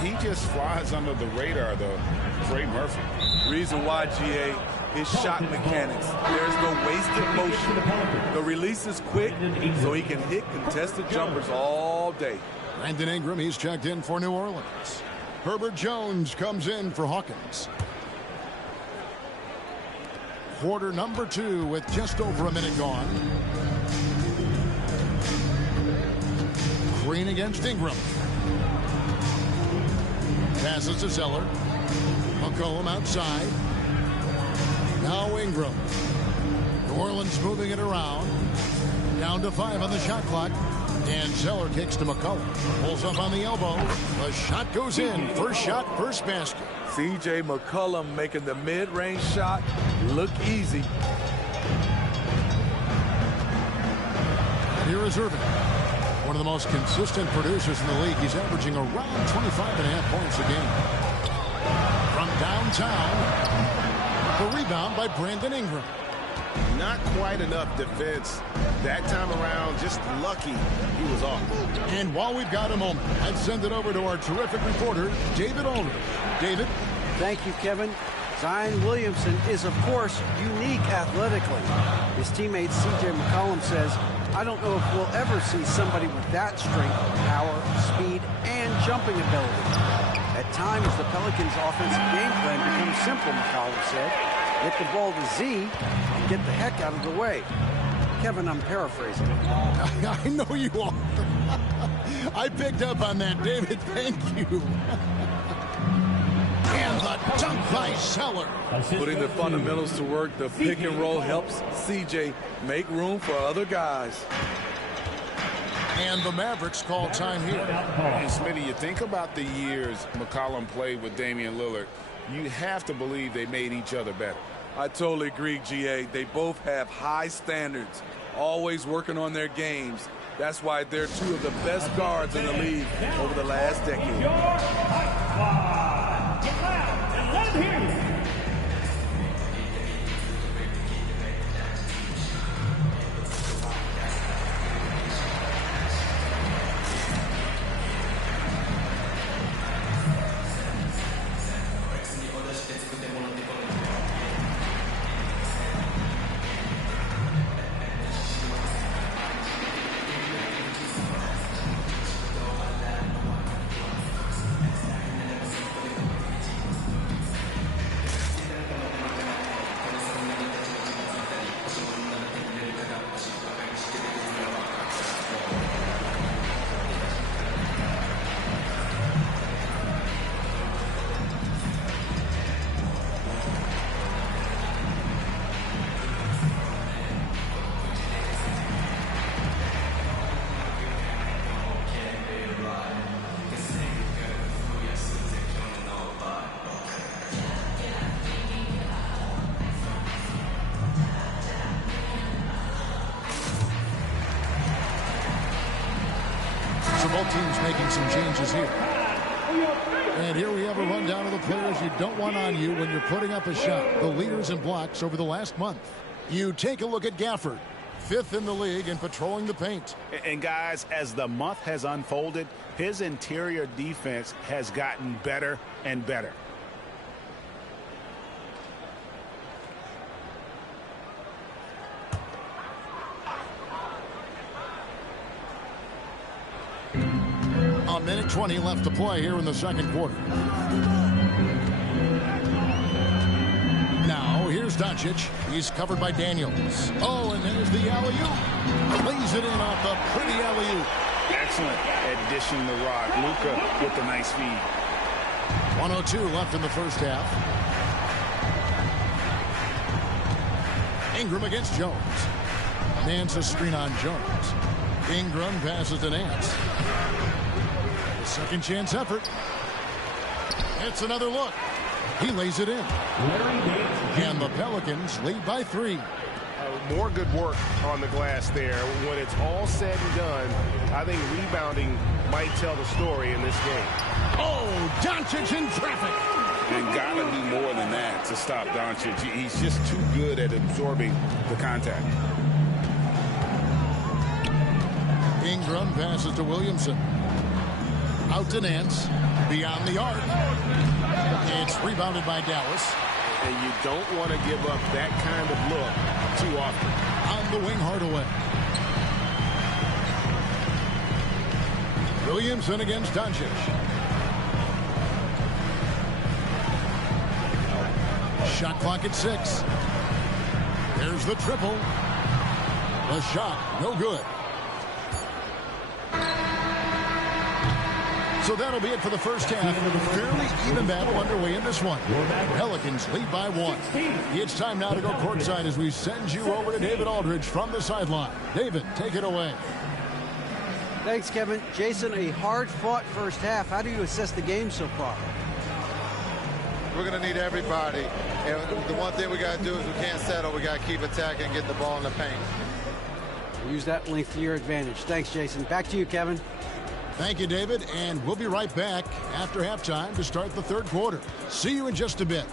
He just flies under the radar, though. Trey Murphy. Reason why, GA, his shot mechanics. There's no wasted motion. The release is quick, so he can hit contested jumpers all day. Brandon Ingram, he's checked in for New Orleans. Herbert Jones comes in for Hawkins. Quarter number 2 with just over a minute gone. Green against Ingram. Passes to Zeller. McCollum outside. Now Ingram. New Orleans moving it around. Down to 5 on the shot clock. And Zeller kicks to McCollum. Pulls up on the elbow. The shot goes in. First shot, first basket. C.J. McCollum making the mid-range shot look easy. Here is Irving. One of the most consistent producers in the league. He's averaging around 25.5 points a game. From downtown, the rebound by Brandon Ingram. Not quite enough defense that time around. Just lucky he was off. And while we've got a moment, I'd send it over to our terrific reporter, David Aldridge. David? Thank you, Kevin. Zion Williamson is, of course, unique athletically. His teammate C.J. McCollum says, I don't know if we'll ever see somebody with that strength, power, speed, and jumping ability. At times, the Pelicans' offensive game plan becomes simple, McCollum said. Get the ball to Z and get the heck out of the way. Kevin, I'm paraphrasing. I know you are. I picked up on that, David. Thank you. And the dunk by Zeller. Putting the fundamentals to work, the pick and roll helps C.J. make room for other guys. And the Mavericks call time here. And Smitty, you think about the years McCollum played with Damian Lillard, you have to believe they made each other better. I totally agree, GA. They both have high standards, always working on their games. That's why they're two of the best guards in the league over the last decade. Both teams making some changes here. And here we have a rundown of the players you don't want on you when you're putting up a shot. The leaders in blocks over the last month. You take a look at Gafford, 5th in the league in patrolling the paint. And guys, as the month has unfolded, his interior defense has gotten better and better. A minute 20 left to play here in the second quarter. Now, here's Doncic. He's covered by Daniels. Oh, and there's the alley-oop. Lays it in off the pretty alley-oop. Excellent addition to Rod. Luka with the nice feed. 1:02 left in the first half. Ingram against Jones. Nance a screen on Jones. Ingram passes to Nance. Second chance effort. It's another look. He lays it in. And the Pelicans lead by 3. More good work on the glass there. When it's all said and done, I think rebounding might tell the story in this game. Oh, Doncic in traffic. And gotta do more than that to stop Doncic. He's just too good at absorbing the contact. Ingram passes to Williamson. Out to Nance. Beyond the arc. It's rebounded by Dallas. And you don't want to give up that kind of look too often. On the wing, Hardaway. Williamson against Doncic. Shot clock at 6. There's the triple. The shot, no good. So that'll be it for the first half. Fairly even battle underway in this one. Pelicans lead by 1. It's time now to go courtside as we send you over to David Aldridge from the sideline. David, take it away. Thanks, Kevin. Jason, a hard-fought first half. How do you assess the game so far? We're going to need everybody. And the one thing we got to do is we can't settle. We got to keep attacking and get the ball in the paint. Use that length to your advantage. Thanks, Jason. Back to you, Kevin. Thank you, David, and we'll be right back after halftime to start the third quarter. See you in just a bit.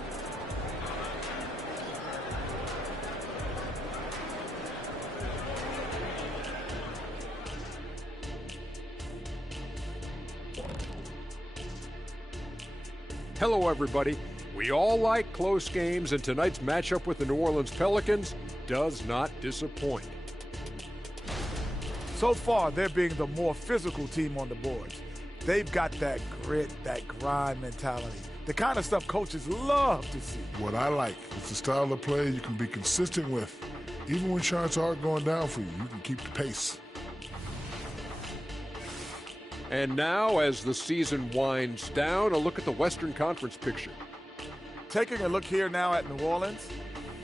Hello, everybody. We all like close games, and tonight's matchup with the New Orleans Pelicans does not disappoint. So far, they're being the more physical team on the boards. They've got that grit, that grind mentality, the kind of stuff coaches love to see. What I like is the style of play you can be consistent with. Even when shots aren't going down for you, you can keep the pace. And now, as the season winds down, a look at the Western Conference picture. Taking a look here now at New Orleans,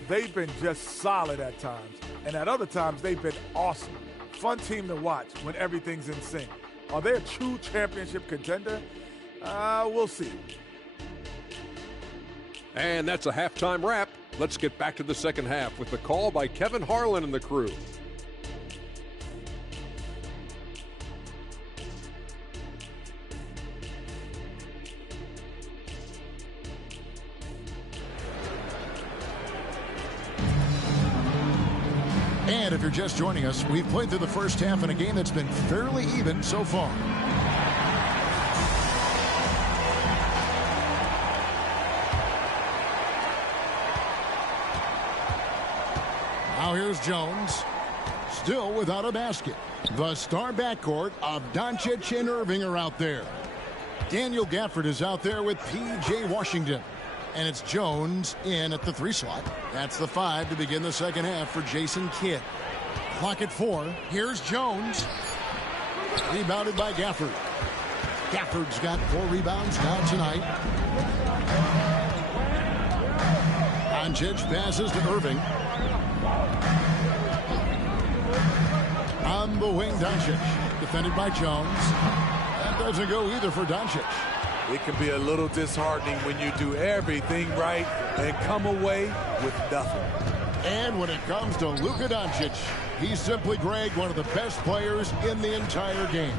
they've been just solid at times, and at other times they've been awesome. Fun team to watch when everything's in sync. Are they a true championship contender? We'll see. And that's a halftime wrap. Let's get back to the second half with the call by Kevin Harlan and the crew. And if you're just joining us, we've played through the first half in a game that's been fairly even so far. Now here's Jones, still without a basket. The star backcourt of Doncic and Irving are out there. Daniel Gafford is out there with P.J. Washington. And it's Jones in at the 3 slot. That's the 5 to begin the second half for Jason Kidd. Clock at 4. Here's Jones. Rebounded by Gafford. Gafford's got 4 rebounds now tonight. Doncic passes to Irving. On the wing, Doncic. Defended by Jones. That doesn't go either for Doncic. It can be a little disheartening when you do everything right and come away with nothing. And when it comes to Luka Doncic, he's simply, Greg, one of the best players in the entire game.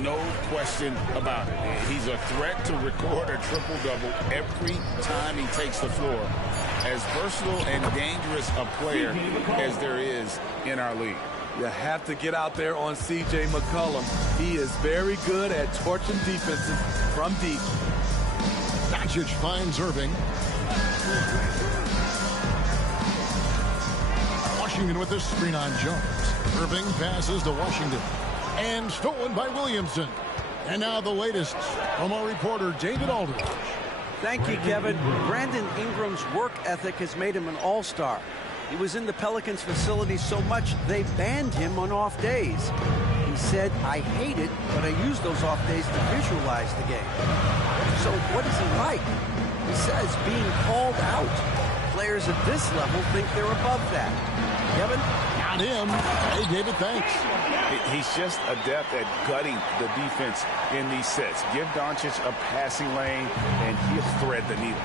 No question about it. He's a threat to record a triple-double every time he takes the floor. As versatile and dangerous a player as there is in our league. You have to get out there on C.J. McCollum. He is very good at torching defenses from deep. Doncic finds Irving. Washington with the screen on Jones. Irving passes to Washington. And stolen by Williamson. And now the latest from our reporter, David Aldridge. Thank you, Kevin. Brandon Ingram's work ethic has made him an all-star. He was in the Pelicans facility so much they banned him on off days. He said, "I hate it, but I use those off days to visualize the game." So what is he like? He says being called out. Players at this level think they're above that. Kevin? Not him. Hey, David, thanks. He's just adept at gutting the defense in these sets. Give Doncic a passing lane, and he'll thread the needle.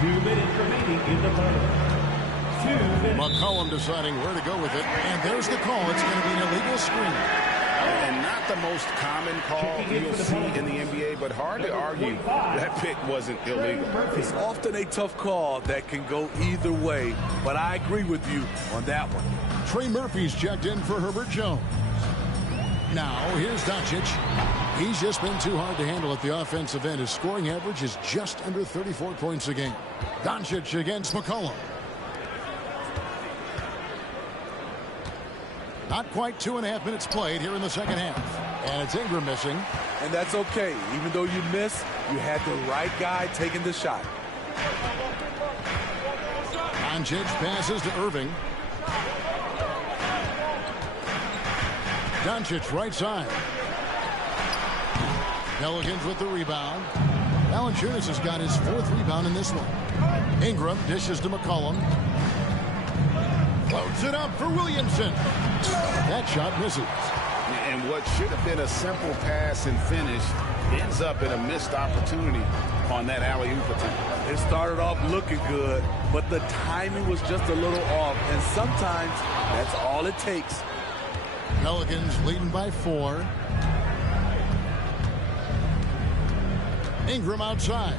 2 minutes remaining in the third. McCollum deciding where to go with it. And there's the call. It's going to be an illegal screen. And not the most common call you'll see in the NBA, but hard to argue that pick wasn't illegal. It's often a tough call that can go either way, but I agree with you on that one. Trey Murphy's checked in for Herbert Jones. Now, here's Doncic. He's just been too hard to handle at the offensive end. His scoring average is just under 34 points a game. Doncic against McCollum. Not quite 2.5 minutes played here in the second half. And it's Ingram missing. And that's okay. Even though you miss, you had the right guy taking the shot. Doncic passes to Irving. Doncic right side. Pelicans with the rebound. Valanciunas has got his 4th rebound in this one. Ingram dishes to McCollum. Floats it up for Williamson. That shot misses. And what should have been a simple pass and finish ends up in a missed opportunity on that alley-oop attempt. It started off looking good, but the timing was just a little off, and sometimes that's all it takes. Pelicans leading by 4. Ingram outside.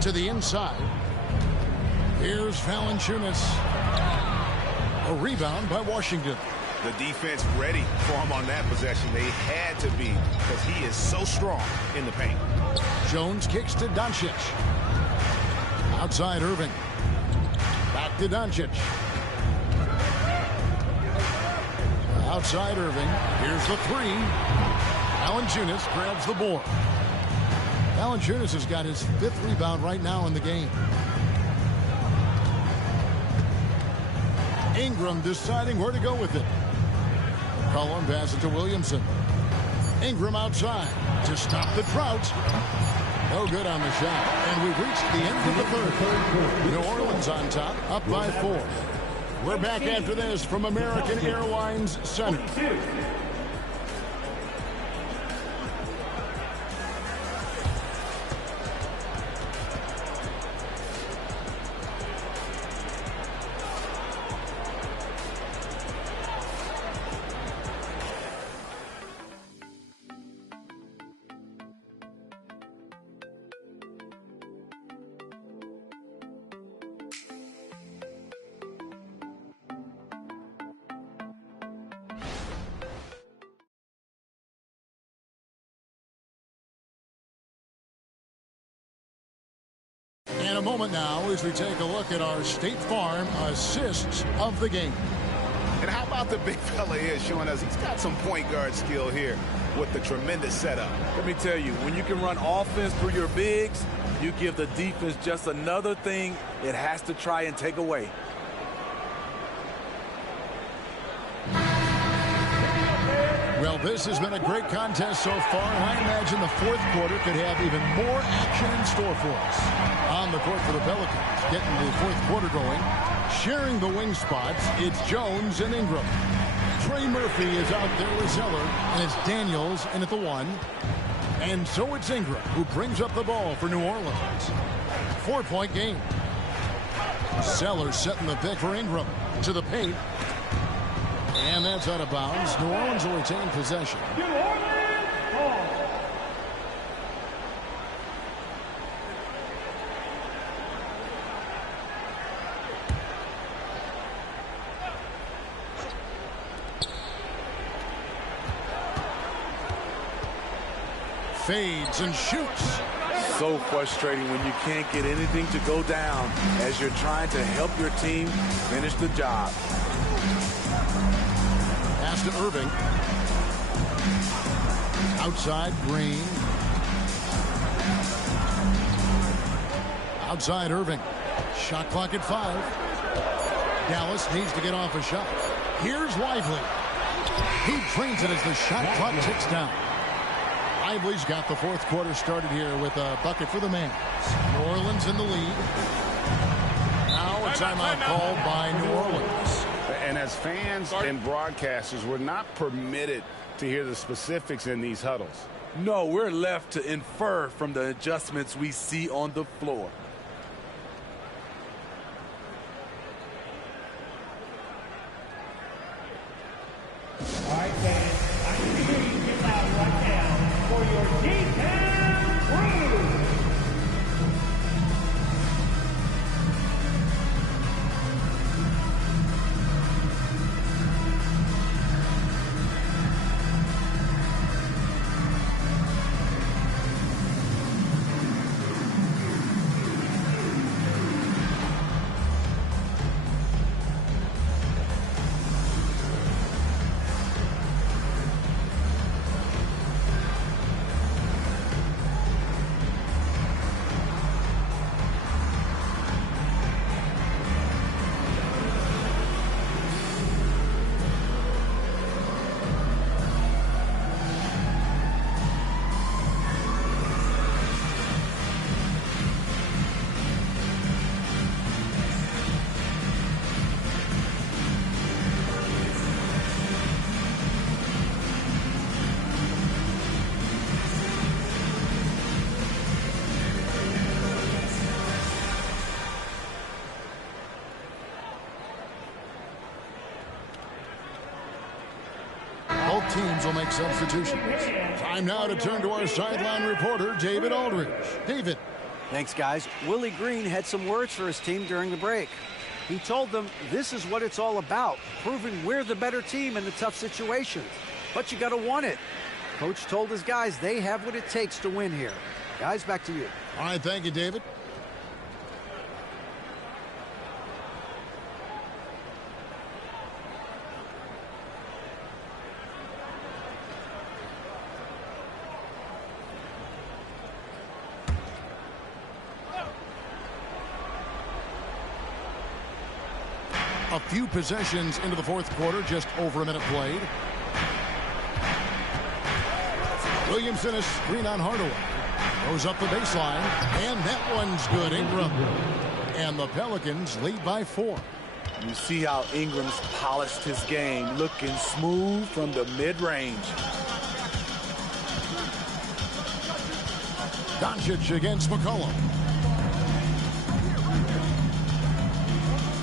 To the inside. Here's Valanciunas. A rebound by Washington. The defense ready for him on that possession. They had to be, because he is so strong in the paint. Jones kicks to Doncic. Outside Irving. Back to Doncic. Outside Irving. Here's the 3. Valanciunas grabs the board. Valanciunas has got his 5th rebound right now in the game. Ingram deciding where to go with it. McCollum passes to Williamson. Ingram outside to stop the drought. No good on the shot. And we've reached the end of the third. New Orleans on top, up by 4. We're back after this from American Airlines Center. And a moment now as we take a look at our State Farm assists of the game. And how about the big fella here showing us he's got some point guard skill here with the tremendous setup. Let me tell you, when you can run offense through your bigs, you give the defense just another thing it has to try and take away. Well, this has been a great contest so far, and I imagine the fourth quarter could have even more action in store for us. On the court for the Pelicans, getting the fourth quarter going. Sharing the wing spots, it's Jones and Ingram. Trey Murphy is out there with Zeller, and it's Daniels in at the 1. And so it's Ingram who brings up the ball for New Orleans. 4-point game. Zeller setting the pick for Ingram to the paint. And that's out of bounds. New Orleans will retain possession. New Orleans ball. Fades and shoots. So frustrating when you can't get anything to go down as you're trying to help your team finish the job. Pass to Irving. Outside, Green. Outside, Irving. Shot clock at 5. Dallas needs to get off a shot. Here's Lively. He drains it as the shot clock ticks down. Lively's got the fourth quarter started here with a bucket for the Mavs. New Orleans in the lead. Now a timeout called by New Orleans. And as fans and broadcasters, we're not permitted to hear the specifics in these huddles. No, we're left to infer from the adjustments we see on the floor. All right, fans, I need to hear you get loud right now for your D-Town crew. Teams will make substitutions. Time now to turn to our sideline reporter, David Aldridge. David. Thanks, guys. Willie Green had some words for his team during the break. He told them this is what it's all about, proving we're the better team in the tough situations. But you got to want it. Coach told his guys they have what it takes to win here. Guys, back to you. All right, thank you, David. A few possessions into the fourth quarter, just over a minute played. Williamson, a screen on Hardaway. Goes up the baseline, and that one's good. Ingram. And the Pelicans lead by 4. You see how Ingram's polished his game, looking smooth from the mid-range. Doncic against McCollum.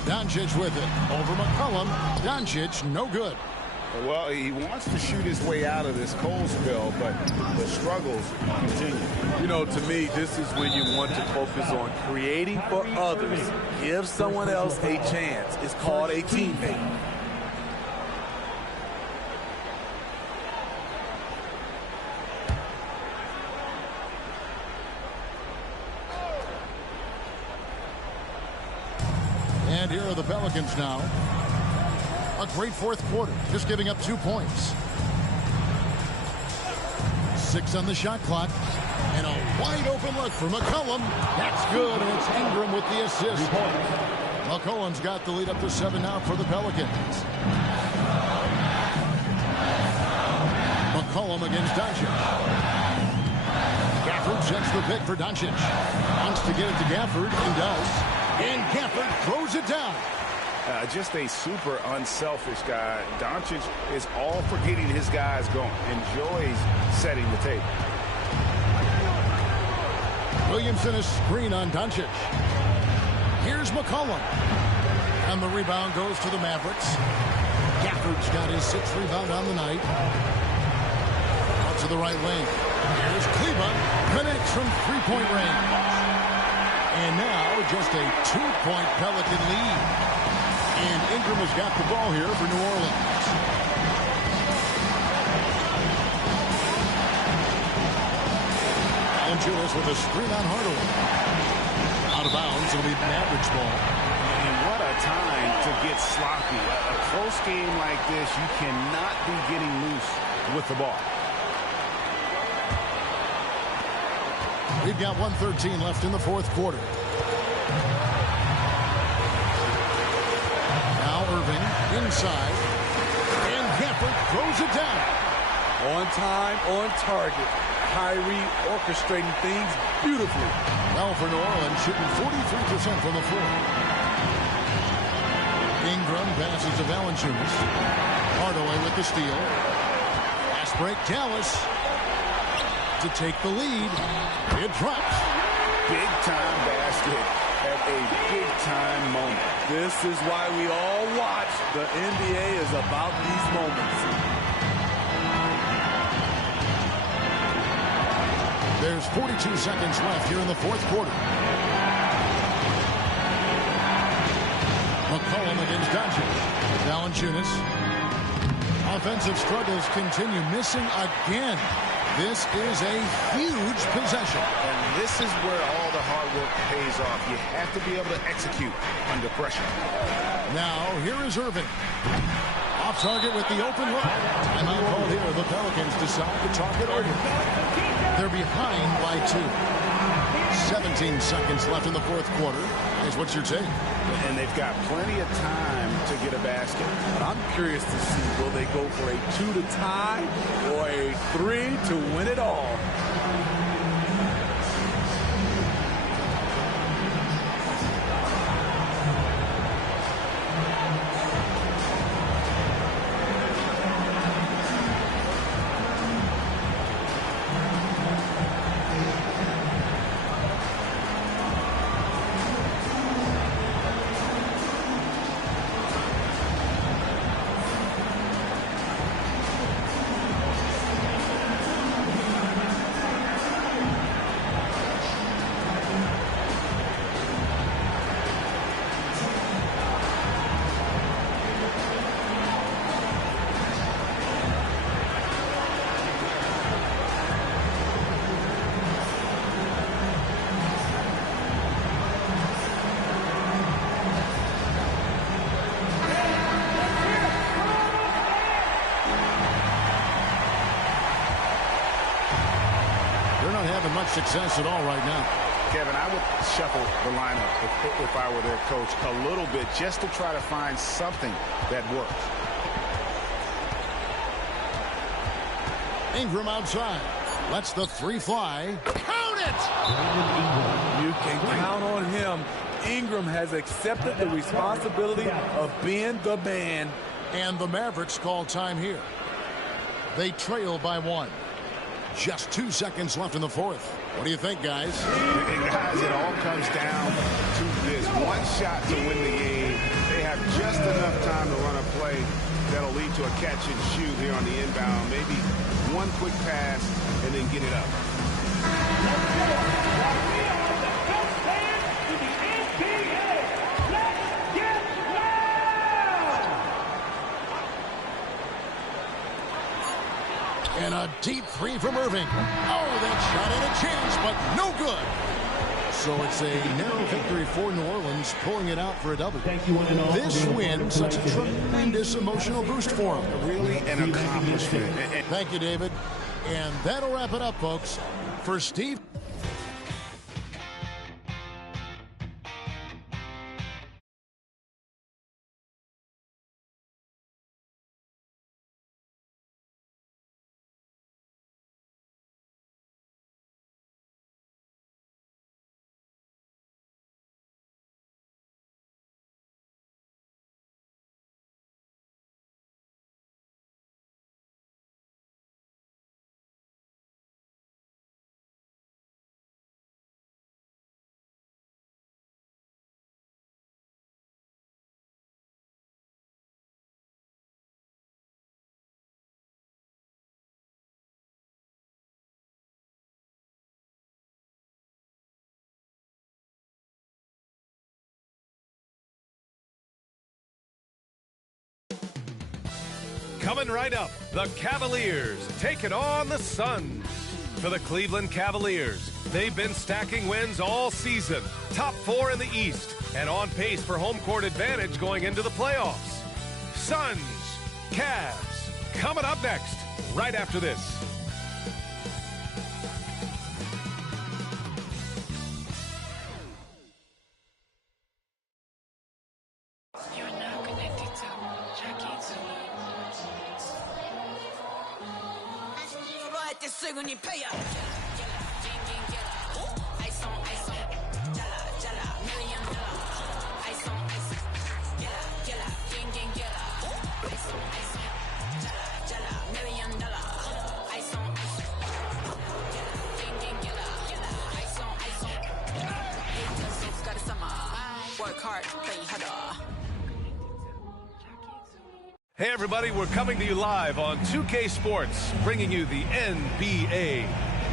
Doncic with it. Over McCollum. Doncic, no good. Well, he wants to shoot his way out of this cold spell, but the struggles continue. You know, to me, this is when you want to focus on creating for others. Give someone else a chance. It's called a teammate. here are the Pelicans now. A great fourth quarter, just giving up 2 points. 6 on the shot clock. And a wide open look for McCollum. That's good, and it's Ingram with the assist. McCollum's got the lead up to 7 now for the Pelicans. McCollum against Doncic. Gafford sets the pick for Doncic. Wants to get it to Gafford and does. And Gafford throws it down. Just a super unselfish guy. Doncic is all for getting his guys going. Enjoys setting the table. Williamson is screen on Doncic. Here's McCollum. And the rebound goes to the Mavericks. Gafford's got his 6th rebound on the night. Out to the right lane. Here's Kleba. Connects from 3-point range. And now just a 2-point Pelican lead. And Ingram has got the ball here for New Orleans. Valanciunas with a screen on Hardaway. Out of bounds, it'll be Mavericks ball. And what a time to get sloppy. A close game like this, you cannot be getting loose with the ball. We've got 1:13 left in the fourth quarter. Now Irving inside. And Gafford throws it down. On time, on target. Kyrie orchestrating things beautifully. Well, for New Orleans, shooting 43% from the floor. Ingram passes to Valanciunas. Hardaway with the steal. Fast break, Dallas to take the lead. It drops. Big-time basket at a big-time moment. This is why we all watch. The NBA is about these moments. There's 42 seconds left here in the fourth quarter. McCollum against Doncic. Valanciunas. Offensive struggles continue, missing again. This is a huge possession. And this is where all the hard work pays off. You have to be able to execute under pressure. Now, here is Irving. Off target with the open look. Timeout called here. The Pelicans decide to talk it over. They're behind by 2. 17 seconds left in the fourth quarter. Is what's your take? And they've got plenty of time to get a basket. I'm curious to see, will they go for a 2 to tie or a 3 to win it all? Much success at all right now. Kevin, I would shuffle the lineup if I were their coach a little bit just to try to find something that works. Ingram outside. Lets the 3 fly. Count it! You can count on him. Ingram has accepted the responsibility of being the man. And the Mavericks call time here. They trail by 1. Just 2 seconds left in the fourth. What do you think, guys? And guys, it all comes down to this. One shot to win the game. They have just enough time to run a play that'll lead to a catch and shoot here on the inbound. Maybe one quick pass and then get it up. And a deep 3 from Irving. Oh, that shot had a chance, but no good. So it's a narrow victory for New Orleans, pulling it out for a W. This win, such a tremendous emotional boost for them. Really an accomplishment. Thank you, David. And that'll wrap it up, folks. For Steve. Coming right up, the Cavaliers taking on the Suns. For the Cleveland Cavaliers, they've been stacking wins all season. Top 4 in the East and on pace for home court advantage going into the playoffs. Suns, Cavs, coming up next, right after this. Hey everybody, we're coming to you live on 2K Sports, bringing you the NBA.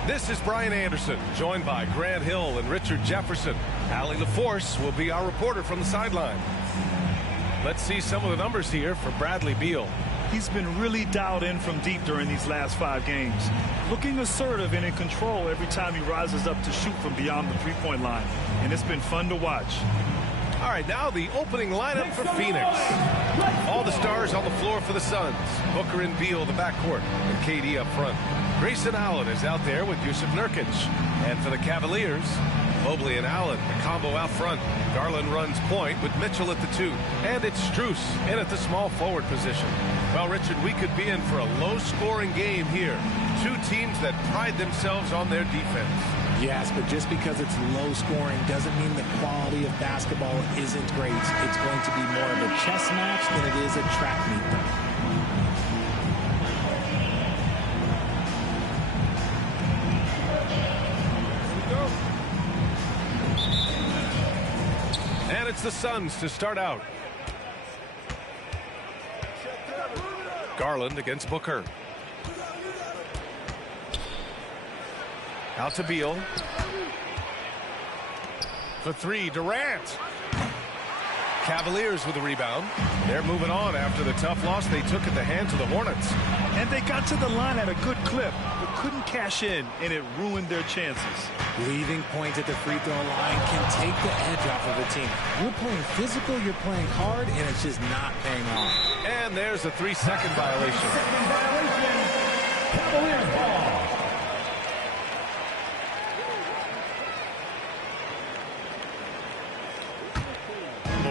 This is Brian Anderson, joined by Grant Hill and Richard Jefferson. Allie LaForce will be our reporter from the sideline. Let's see some of the numbers here for Bradley Beal. He's been really dialed in from deep during these last 5 games. Looking assertive and in control every time he rises up to shoot from beyond the three-point line. And it's been fun to watch. All right, now the opening lineup for Phoenix. All the stars on the floor for the Suns. Booker and Beal, the backcourt, and KD up front. Grayson Allen is out there with Jusuf Nurkic. And for the Cavaliers, Mobley and Allen, the combo out front. Garland runs point with Mitchell at the 2. And it's Strus in at the small forward position. Well, Richard, we could be in for a low-scoring game here. 2 teams that pride themselves on their defense. Yes, but just because it's low scoring doesn't mean the quality of basketball isn't great. It's going to be more of a chess match than it is a track meet, though. And it's the Suns to start out. Garland against Booker. Out to Beal. For 3, Durant. Cavaliers with the rebound. They're moving on after the tough loss they took at the hands of the Hornets. And they got to the line at a good clip, but couldn't cash in, and it ruined their chances. Leaving points at the free throw line can take the edge off of a team. You're playing physical, you're playing hard, and it's just not paying off. And there's a 3-second violation. 3-second violation. Cavaliers ball.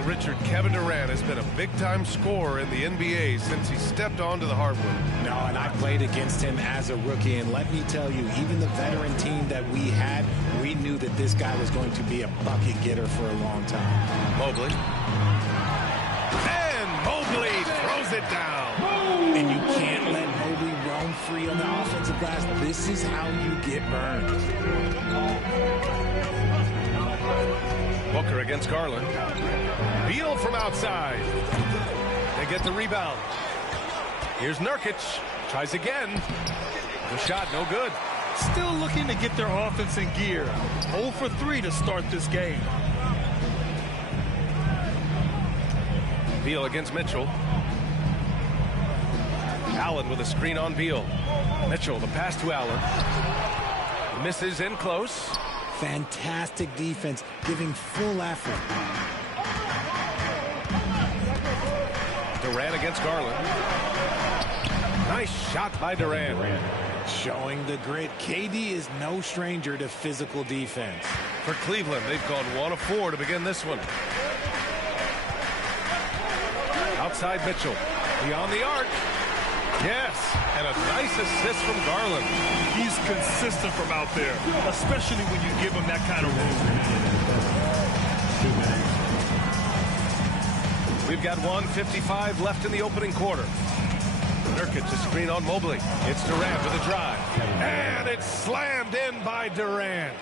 Richard, Kevin Durant has been a big-time scorer in the NBA since he stepped onto the hardwood. No, and I played against him as a rookie, and let me tell you, even the veteran team that we had, we knew that this guy was going to be a bucket getter for a long time. Mobley. And Mobley throws it down. And you can't let Mobley roam free on the offensive glass. This is how you get burned. Booker against Garland. Beal from outside. They get the rebound. Here's Nurkic. Tries again. The shot no good. Still looking to get their offense in gear. 0 for 3 to start this game. Beal against Mitchell. Allen with a screen on Beal. Mitchell, the pass to Allen. Misses in close. Fantastic defense, giving full effort. Durant against Garland. Nice shot by Durant. Showing the grit. KD is no stranger to physical defense. For Cleveland, they've gone 1 of 4 to begin this one. Outside Mitchell. Beyond the arc. Yes, and a nice assist from Garland. He's consistent from out there, especially when you give him that kind of room. We've got 1:55 left in the opening quarter. Nurkic to screen on Mobley. It's Durant with a drive. And it's slammed in by Durant.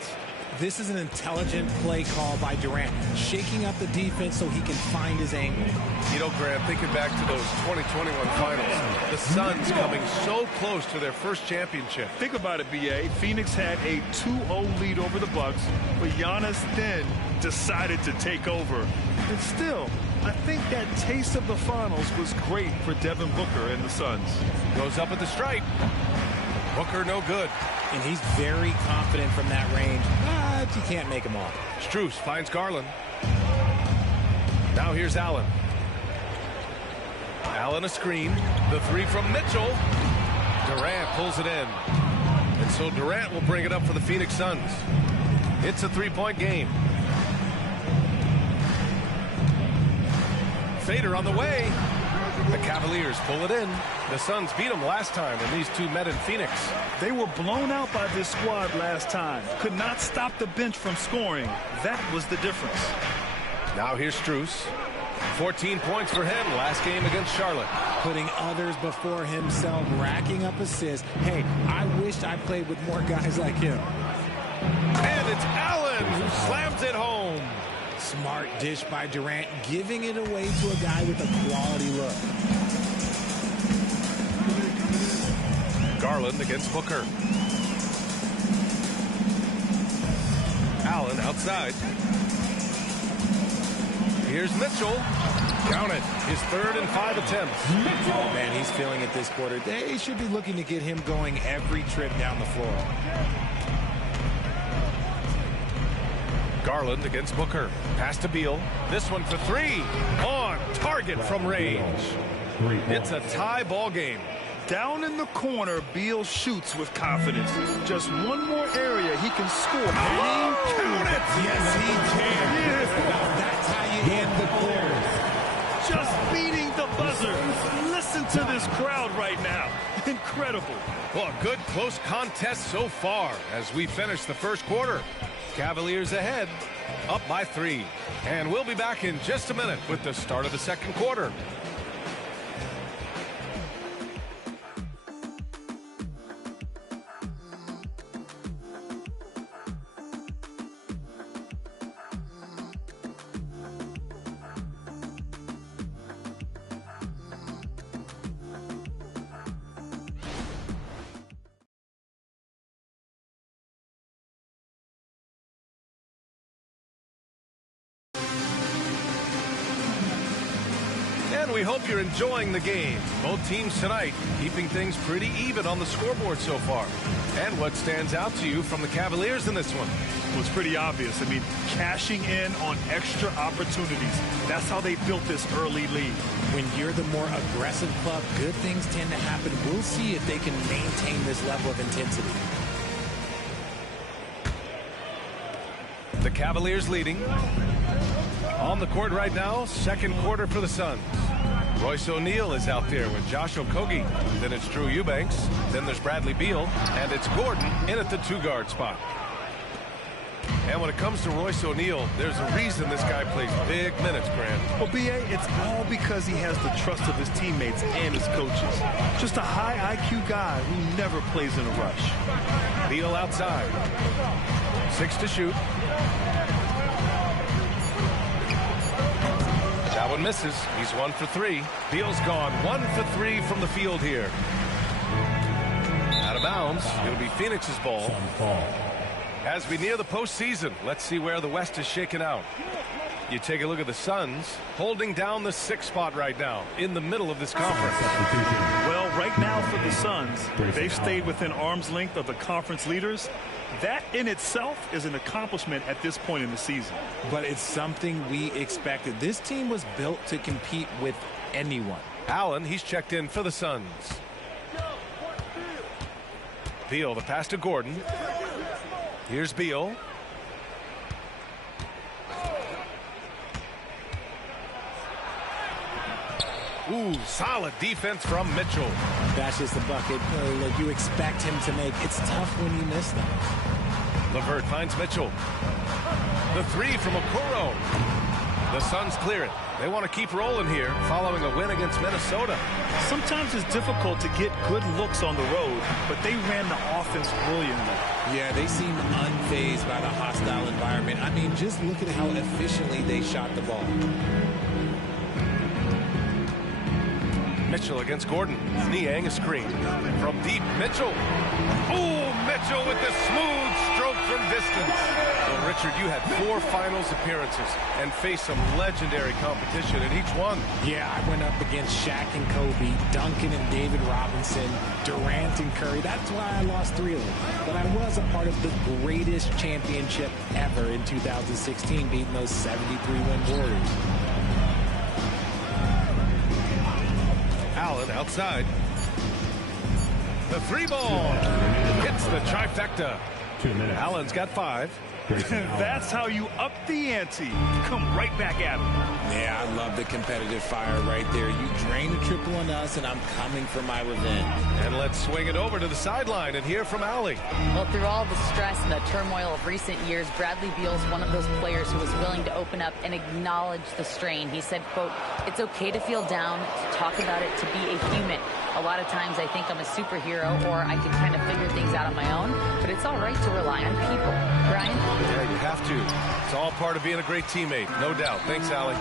This is an intelligent play call by Durant, shaking up the defense so he can find his angle. You know, Grant, thinking back to those 2021 finals, the Suns coming so close to their first championship. Think about it, B.A. Phoenix had a 2-0 lead over the Bucks, but Giannis then decided to take over. And still, I think that taste of the finals was great for Devin Booker and the Suns. Goes up at the stripe. Booker no good. And he's very confident from that range, but you can't make him all. Strus finds Garland. Now here's Allen. Allen a screen. The three from Mitchell. Durant pulls it in. And so Durant will bring it up for the Phoenix Suns. It's a three-point game. Fader on the way. The Cavaliers pull it in. The Suns beat them last time when these two met in Phoenix. They were blown out by this squad last time. Could not stop the bench from scoring. That was the difference. Now here's Strus. 14 points for him last game against Charlotte. Putting others before himself, racking up assists. Hey, I wished I played with more guys like him. And it's Allen who slams it home. Smart dish by Durant, giving it away to a guy with a quality look. Garland against Booker. Allen outside. Here's Mitchell. Count it. His 3rd and 5 attempts. Oh, man, he's feeling it this quarter. They should be looking to get him going every trip down the floor. Garland against Booker. Pass to Beal. This one for 3. On target from range. It's a tie ball game. Down in the corner, Beal shoots with confidence. Just one more area he can score. Oh, count it! Yes, he can. Yeah. Now that's how you end the quarter. Just beating the buzzer. Listen to this crowd right now. Incredible. Well, a good close contest so far as we finish the first quarter. Cavaliers ahead, up by 3. And we'll be back in just a minute with the start of the second quarter. And we hope you're enjoying the game. Both teams tonight keeping things pretty even on the scoreboard so far. And what stands out to you from the Cavaliers in this one? Well, it's pretty obvious. I mean, cashing in on extra opportunities. That's how they built this early lead. When you're the more aggressive club, good things tend to happen. We'll see if they can maintain this level of intensity. The Cavaliers leading. On the court right now, second quarter for the Suns. Royce O'Neal is out there with Josh Okogie. Then it's Drew Eubanks. Then there's Bradley Beal. And it's Gordon in at the 2-guard spot. And when it comes to Royce O'Neal, there's a reason this guy plays big minutes, Grant. Well, B.A., it's all because he has the trust of his teammates and his coaches. Just a high IQ guy who never plays in a rush. Beal outside. 6 to shoot. That one misses. He's 1 for 3. Beal's gone 1 for 3 from the field here. Out of bounds. It'll be Phoenix's ball. As we near the postseason, let's see where the West is shaken out. You take a look at the Suns holding down the 6th spot right now in the middle of this conference. Well, right now for the Suns, they've stayed within arm's length of the conference leaders. That in itself is an accomplishment at this point in the season. But it's something we expected. This team was built to compete with anyone. Allen, he's checked in for the Suns. Beal, the pass to Gordon. Here's Beal. Ooh, solid defense from Mitchell. That's just the bucket. Look, you expect him to make. It's tough when you miss them. LeVert finds Mitchell. The 3 from Okoro. The Suns clear it. They want to keep rolling here following a win against Minnesota. Sometimes it's difficult to get good looks on the road, but they ran the offense brilliantly. Yeah, they seem unfazed by the hostile environment. I mean, just look at how efficiently they shot the ball. Mitchell against Gordon. Niang a screen. From deep, Mitchell. Oh, Mitchell with the smooth stroke from distance. Well, Richard, you had 4 finals appearances and faced some legendary competition in each one. Yeah, I went up against Shaq and Kobe, Duncan and David Robinson, Durant and Curry. That's why I lost 3 of them. But I was a part of the greatest championship ever in 2016, beating those 73-win Warriors. Allen outside. The 3 ball hits the trifecta. Allen's got 5. That's how you up the ante. Come right back at him. Yeah, I love the competitive fire right there. You drain a triple on us, and I'm coming for my revenge. And let's swing it over to the sideline and hear from Allie. Well, through all the stress and the turmoil of recent years, Bradley Beal's one of those players who was willing to open up and acknowledge the strain. He said, quote, "It's okay to feel down, to talk about it, to be a human. A lot of times I think I'm a superhero or I can kind of figure things out on my own, but it's all right to rely on people." Brian? Yeah, you have to. It's all part of being a great teammate, no doubt. Thanks, Allie.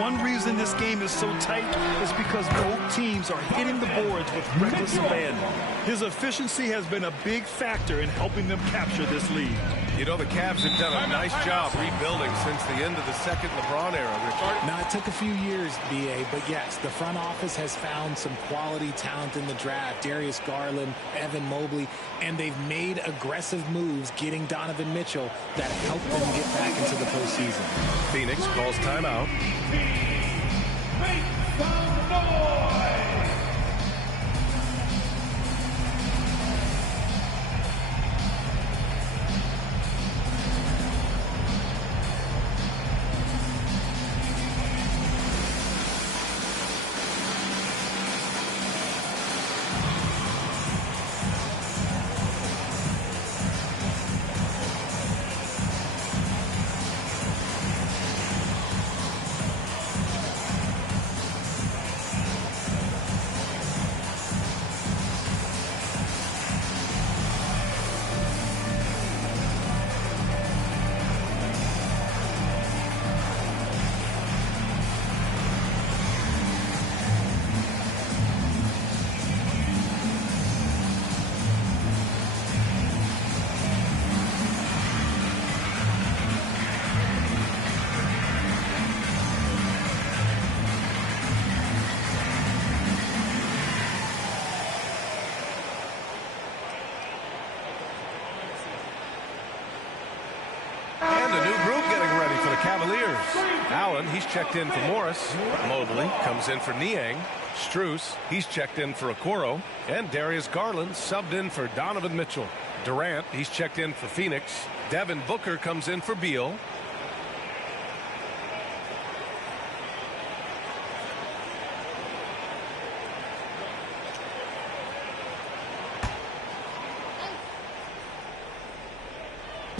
One reason this game is so tight is because both teams are hitting the boards with reckless abandon. His efficiency has been a big factor in helping them capture this lead. You know, the Cavs have done a nice job rebuilding since the end of the second LeBron era, Richard. Now, it took a few years, B.A., but yes, the front office has found some quality talent in the draft. Darius Garland, Evan Mobley, and they've made aggressive moves getting Donovan Mitchell that help them get back into the postseason. Phoenix calls timeout. Make some noise! Cavaliers. Allen, he's checked in for Morris. Mobley comes in for Niang. Strus, he's checked in for Okoro. And Darius Garland subbed in for Donovan Mitchell. Durant, he's checked in for Phoenix. Devin Booker comes in for Beal.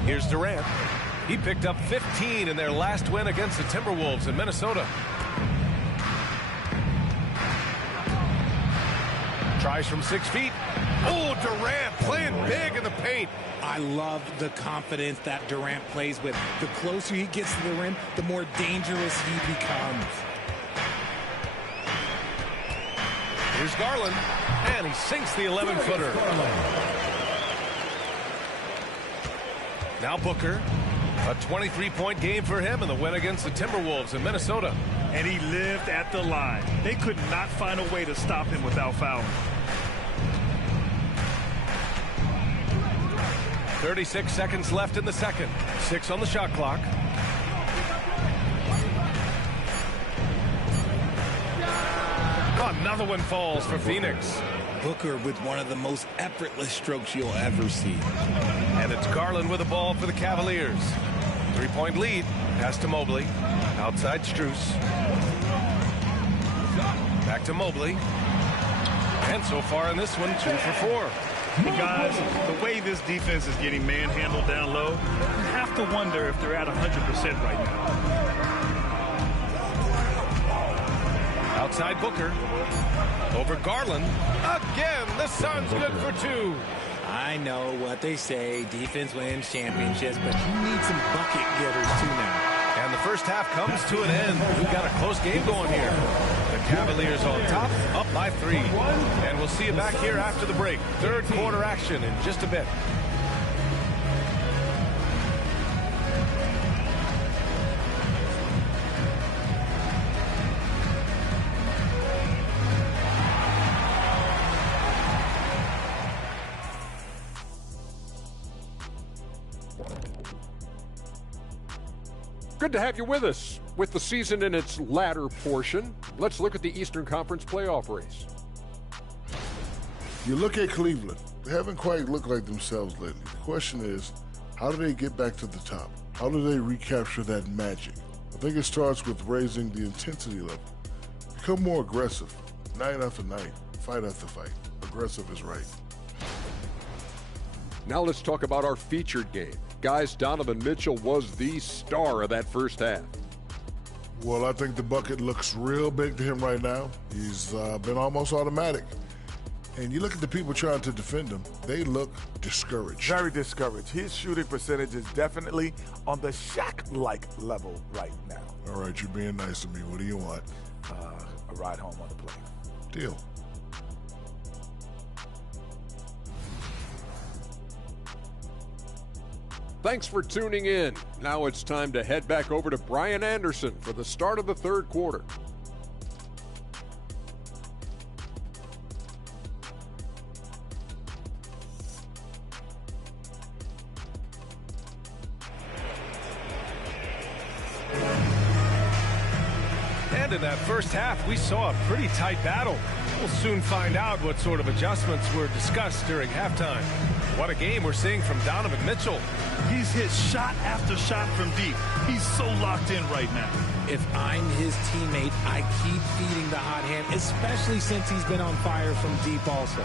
Here's Durant. He picked up 15 in their last win against the Timberwolves in Minnesota. Tries from 6 feet. Oh, Durant playing big in the paint. I love the confidence that Durant plays with. The closer he gets to the rim, the more dangerous he becomes. Here's Garland, and he sinks the 11-footer. Now Booker. A 23-point game for him in the win against the Timberwolves in Minnesota. And he lived at the line. They could not find a way to stop him without fouling. 36 seconds left in the second. 6 on the shot clock. Another one falls for Phoenix. Booker with one of the most effortless strokes you'll ever see. And it's Garland with the ball for the Cavaliers. 3-point lead. Pass to Mobley. Outside Strus. Back to Mobley. And so far in this one, 2 for 4. Hey guys, the way this defense is getting manhandled down low, you have to wonder if they're at 100% right now. Outside Booker. Over Garland. Again, the Suns good for 2. I know what they say, defense wins championships, but you need some bucket getters too now. And the first half comes to an end. We've got a close game going here. The Cavaliers on top, up by 3. And we'll see you back here after the break. Third quarter action in just a bit. Good to have you with us. With the season in its latter portion, let's look at the Eastern Conference playoff race. You look at Cleveland. They haven't quite looked like themselves lately. The question is, how do they get back to the top? How do they recapture that magic? I think it starts with raising the intensity level. Become more aggressive. Night after night, fight after fight. Aggressive is right. Now let's talk about our featured game. Guys, Donovan Mitchell was the star of that first half. Well, I think the bucket looks real big to him right now. He's been almost automatic. And you look at the people trying to defend him, they look discouraged. Very discouraged. His shooting percentage is definitely on the Shaq-like level right now. All right, you're being nice to me. What do you want? A ride home on the plane. Deal. Thanks for tuning in. Now it's time to head back over to Brian Anderson for the start of the third quarter. And in that first half, we saw a pretty tight battle. We'll soon find out what sort of adjustments were discussed during halftime. What a game we're seeing from Donovan Mitchell. He's hit shot after shot from deep. He's so locked in right now. If I'm his teammate, I keep feeding the hot hand, especially since he's been on fire from deep also.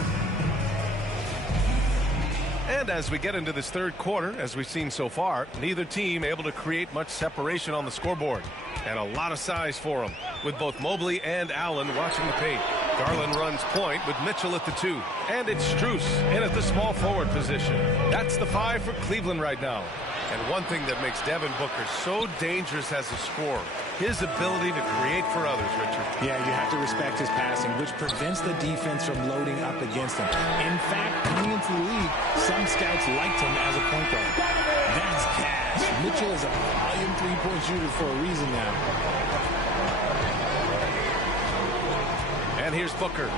And as we get into this third quarter, as we've seen so far, neither team able to create much separation on the scoreboard. And a lot of size for them, with both Mobley and Allen watching the paint. Garland runs point with Mitchell at the 2. And it's Strus in at the small forward position. That's the 5 for Cleveland right now. And one thing that makes Devin Booker so dangerous as a scorer, his ability to create for others, Richard. Yeah, you have to respect his passing, which prevents the defense from loading up against him. In fact, coming into the league, some scouts liked him as a point guard. That's cash. Mitchell is a volume three-point shooter for a reason now. And here's Booker.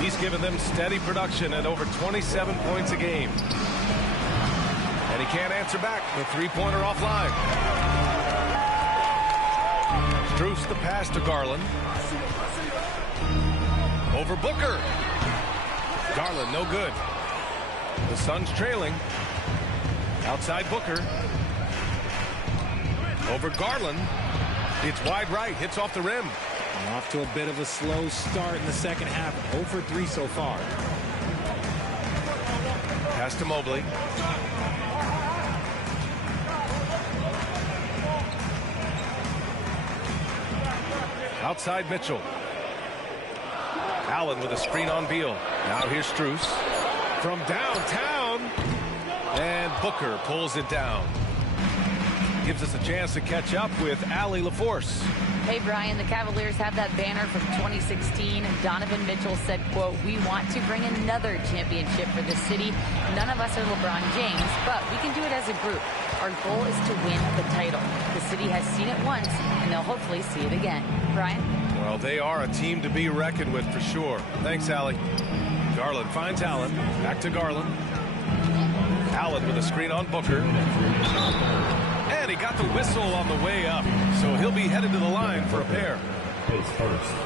He's given them steady production at over 27 points a game. And he can't answer back. The three-pointer offline. Strus the pass to Garland. Over Booker. Garland no good. The Suns trailing. Outside Booker. Over Garland. It's wide right. Hits off the rim. And off to a bit of a slow start in the second half. 0 for 3 so far. Pass to Mobley. Outside Mitchell. Allen with a screen on Beal. Now here's Strus. From downtown. And Booker pulls it down. Gives us a chance to catch up with Allie LaForce. Hey, Brian, the Cavaliers have that banner from 2016. Donovan Mitchell said, quote, "We want to bring another championship for this city. None of us are LeBron James, but we can do it as a group. Our goal is to win the title. The city has seen it once, and they'll hopefully see it again." Brian? Well, they are a team to be reckoned with for sure. Thanks, Allie. Garland finds Allen. Back to Garland. Allen with a screen on Booker. And he got the whistle on the way up, so he'll be headed to the line for a pair.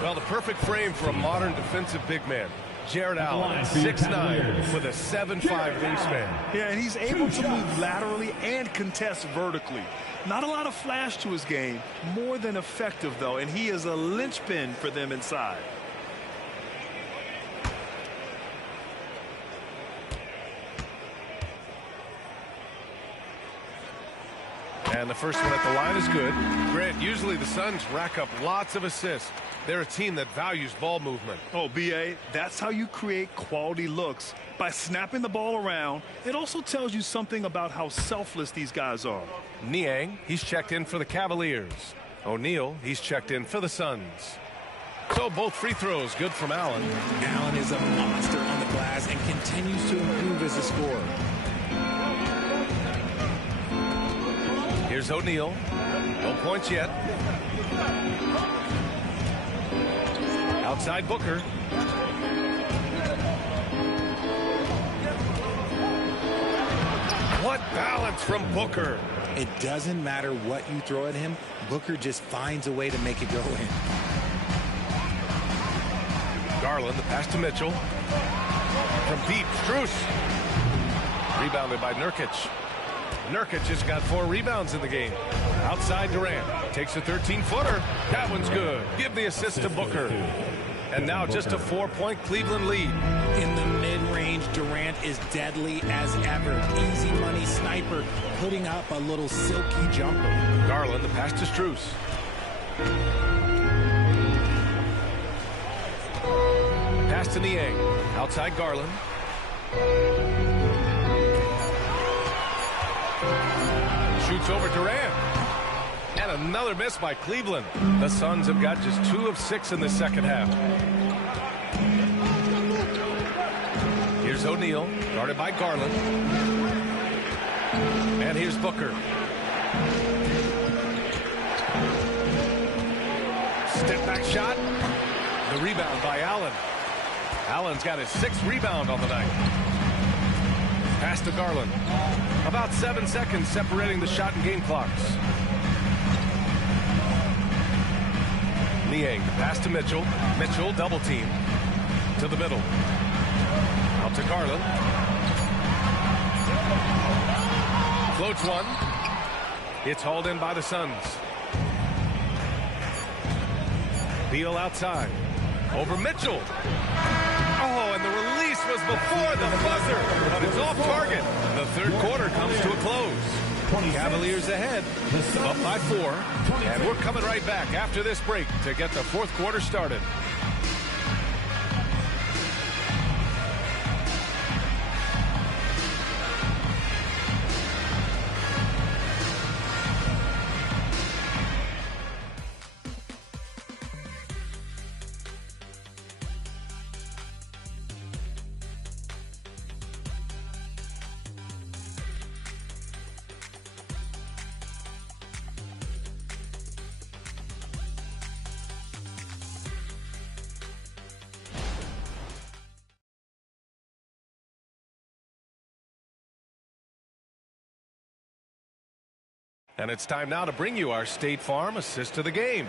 Well, the perfect frame for a modern defensive big man. Jared Allen, 6'9", with a 7'5" wingspan. Yeah, and he's able to move laterally and contest vertically. Not a lot of flash to his game, more than effective, though, and he is a linchpin for them inside. And the first one at the line is good. Grant, usually the Suns rack up lots of assists. They're a team that values ball movement. Oh, B.A., that's how you create quality looks. By snapping the ball around, it also tells you something about how selfless these guys are. Niang, he's checked in for the Cavaliers. O'Neal, he's checked in for the Suns. So both free throws good from Allen. Allen is a monster on the glass and continues to improve as a scorer. Here's O'Neal. No points yet. Outside Booker. What balance from Booker. It doesn't matter what you throw at him. Booker just finds a way to make it go in. Garland, the pass to Mitchell. From deep, Strus. Rebounded by Nurkic. Nurkic has got 4 rebounds in the game. Outside Durant. Takes a 13-footer. That one's good. Give the assist to Booker. And now just a 4-point Cleveland lead. In the mid-range, Durant is deadly as ever. Easy money sniper, putting up a little silky jumper. Garland, the pass to Strus. Pass to Niang. Outside Garland. Shoots over Durant. And another miss by Cleveland. The Suns have got just 2 of 6 in the second half. Here's O'Neal, guarded by Garland. And here's Booker. Step back shot. The rebound by Allen. Allen's got his 6th rebound on the night. Pass to Garland. About 7 seconds separating the shot and game clocks. Niang, pass to Mitchell. Mitchell, double team. To the middle. Out to Garland. Floats one. It's hauled in by the Suns. Beal outside. Over Mitchell. Oh, and the release was before the buzzer, but it's off target. The third quarter comes to a close. Cavaliers ahead, up by 4, and we're coming right back after this break to get the fourth quarter started. And it's time now to bring you our State Farm assist of the game.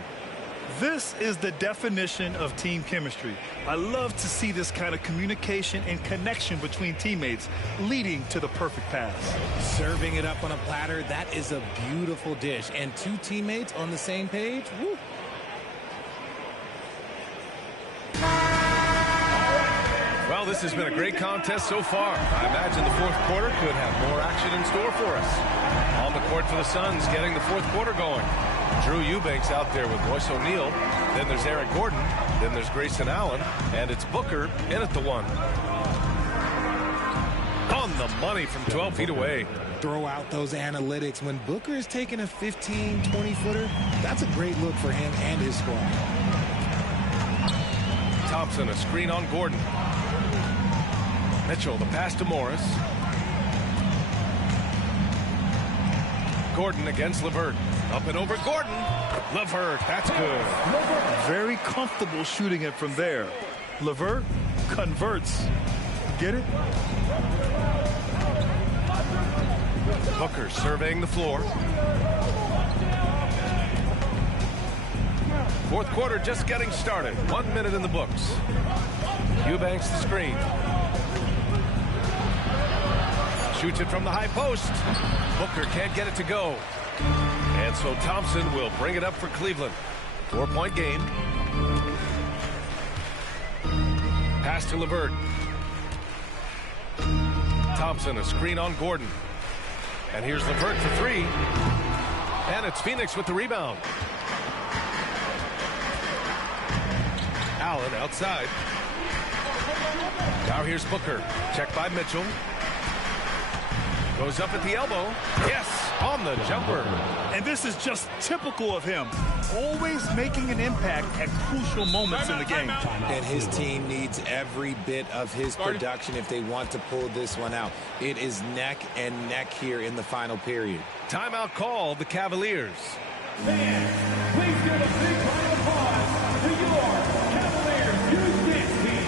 This is the definition of team chemistry. I love to see this kind of communication and connection between teammates leading to the perfect pass. Serving it up on a platter, that is a beautiful dish. And 2 teammates on the same page, woo. Well, this has been a great contest so far. I imagine the fourth quarter could have more action in store for us. On the court for the Suns, getting the fourth quarter going. Drew Eubanks out there with Royce O'Neal. Then there's Eric Gordon. Then there's Grayson Allen. And it's Booker in at the 1. On the money from 12 feet away. throw out those analytics. When Booker is taking a 15, 20-footer, that's a great look for him and his squad. Thompson, a screen on Gordon. Mitchell, the pass to Morris. Gordon against LeVert. Up and over Gordon. LeVert, that's good. Very comfortable shooting it from there. LeVert converts. Get it? Booker surveying the floor. Fourth quarter just getting started. 1 minute in the books. Eubanks the screen. Shoots it from the high post. Booker can't get it to go. And so Thompson will bring it up for Cleveland. 4-point game. Pass to LeVert. Thompson, a screen on Gordon. And here's LeVert for three. And it's Phoenix with the rebound. Allen outside. Now here's Booker. Checked by Mitchell. Goes up at the elbow. Yes, on the jumper. And this is just typical of him. Always making an impact at crucial moments in the game. And his team needs every bit of his production if they want to pull this one out. It is neck and neck here in the final period. Timeout call, the Cavaliers. Fans, please give a big round of applause to your Cavaliers Houston team.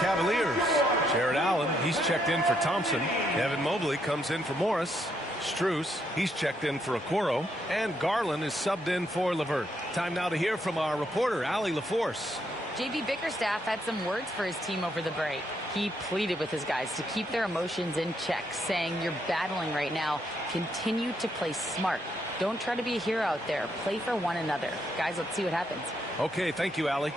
Cavaliers. Jared Allen, he's checked in for Thompson. Evan Mobley comes in for Morris. Strus, he's checked in for Okoro. And Garland is subbed in for LeVert. Time now to hear from our reporter, Allie LaForce. JB Bickerstaff had some words for his team over the break. He pleaded with his guys to keep their emotions in check, saying, "You're battling right now. Continue to play smart. Don't try to be a hero out there. Play for one another." Guys, let's see what happens. Okay, thank you, Allie.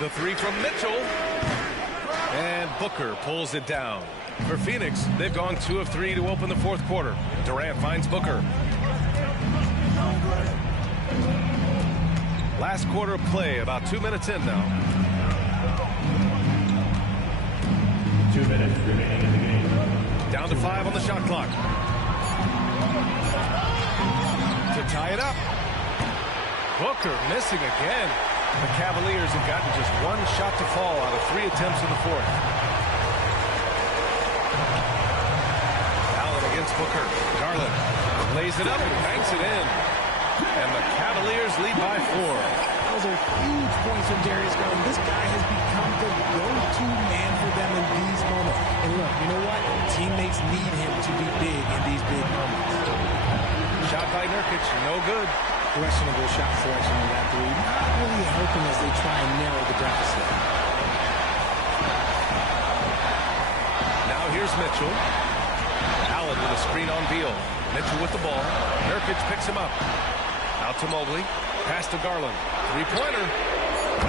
The three from Mitchell. And Booker pulls it down. For Phoenix, they've gone 2 of 3 to open the fourth quarter. Durant finds Booker. Last quarter of play, about 2 minutes in now. 2 minutes remaining in the game. Down to 5 on the shot clock. To tie it up. Booker missing again. The Cavaliers have gotten just 1 shot to fall out of 3 attempts in the fourth. Allen against Booker. Garland lays it up and banks it in. And the Cavaliers lead by 4. Those are huge points from Darius Garland. This guy has become the go-to man for them in these moments. And look, you know what? Teammates need him to be big in these big moments. Shot by Nurkic, no good. Questionable shot selection on that three. Not really helping as they try and narrow the deficit. Now here's Mitchell. Allen with a screen on Beal. Mitchell with the ball. Nurkic picks him up. Out to Mobley. Pass to Garland. Three-pointer.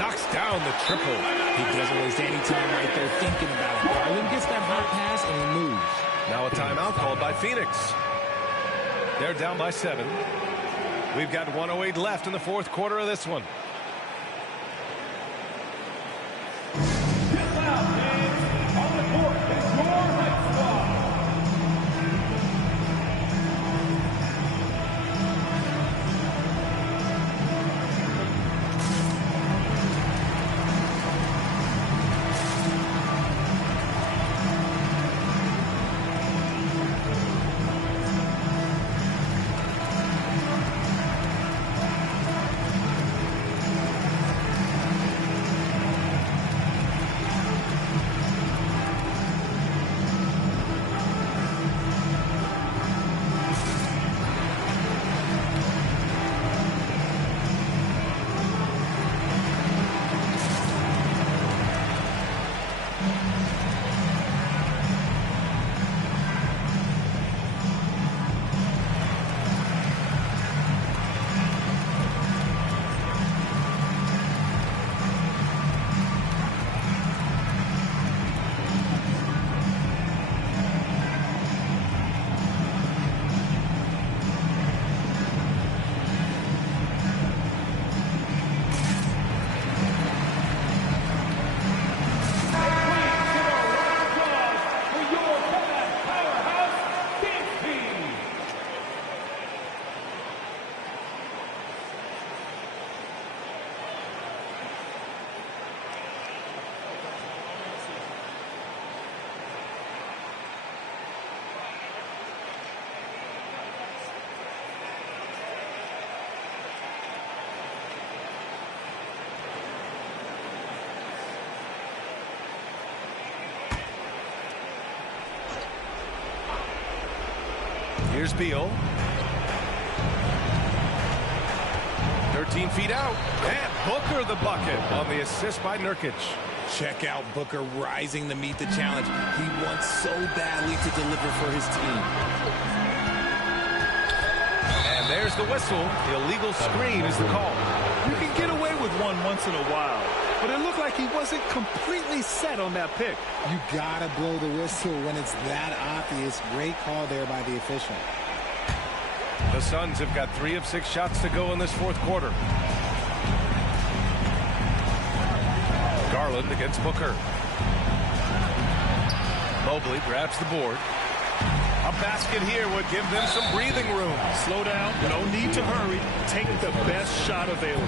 Knocks down the triple. He doesn't waste any time right there thinking about it. Garland gets that hot pass and he moves. Now a timeout called by Phoenix. They're down by 7. We've got 1:08 left in the fourth quarter of this one. Here's Beal. 13 feet out. And Booker the bucket on the assist by Nurkic. Check out Booker rising to meet the challenge. He wants so badly to deliver for his team. And there's the whistle. Illegal screen is the call. You can get away with one once in a while, but it looked like he wasn't completely set on that pick. You gotta blow the whistle when it's that obvious. Great call there by the official. The Suns have got 3 of 6 shots to go in this fourth quarter. Garland against Booker. Mobley grabs the board. A basket here would give them some breathing room. Slow down. No need to hurry. Take the best shot available.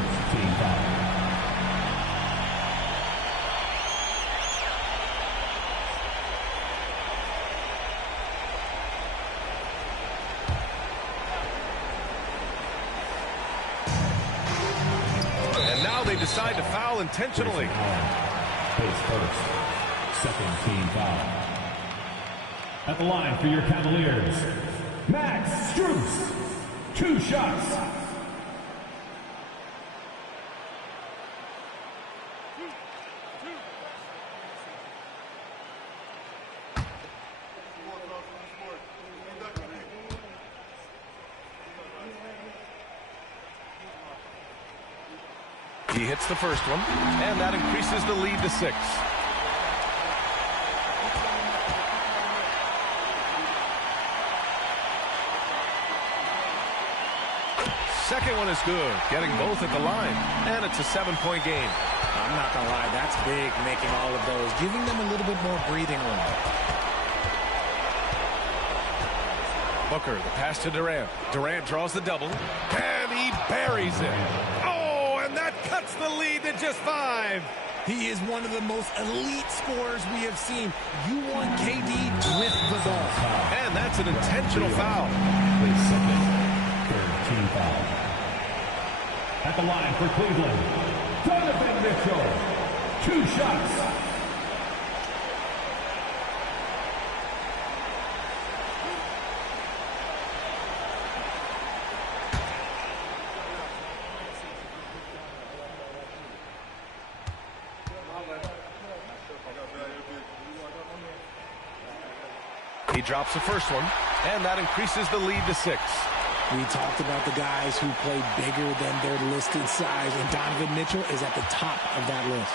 And now they decide to foul intentionally. Face first. Second team foul. At the line for your Cavaliers, Max Strus. 2 shots. He hits the first one, and that increases the lead to 6. Second one is good, getting both at the line, and it's a 7-point game. I'm not gonna lie, that's big, making all of those, giving them a little bit more breathing room. Booker, the pass to Durant. Durant draws the double, and he buries it. Oh, and that cuts the lead to just 5. He is one of the most elite scorers we have seen. You want KD with the ball. And that's an intentional foul. Third team foul. At the line for Cleveland, Donovan Mitchell. 2 shots. He drops the first one, and that increases the lead to 6. We talked about the guys who play bigger than their listed size, and Donovan Mitchell is at the top of that list.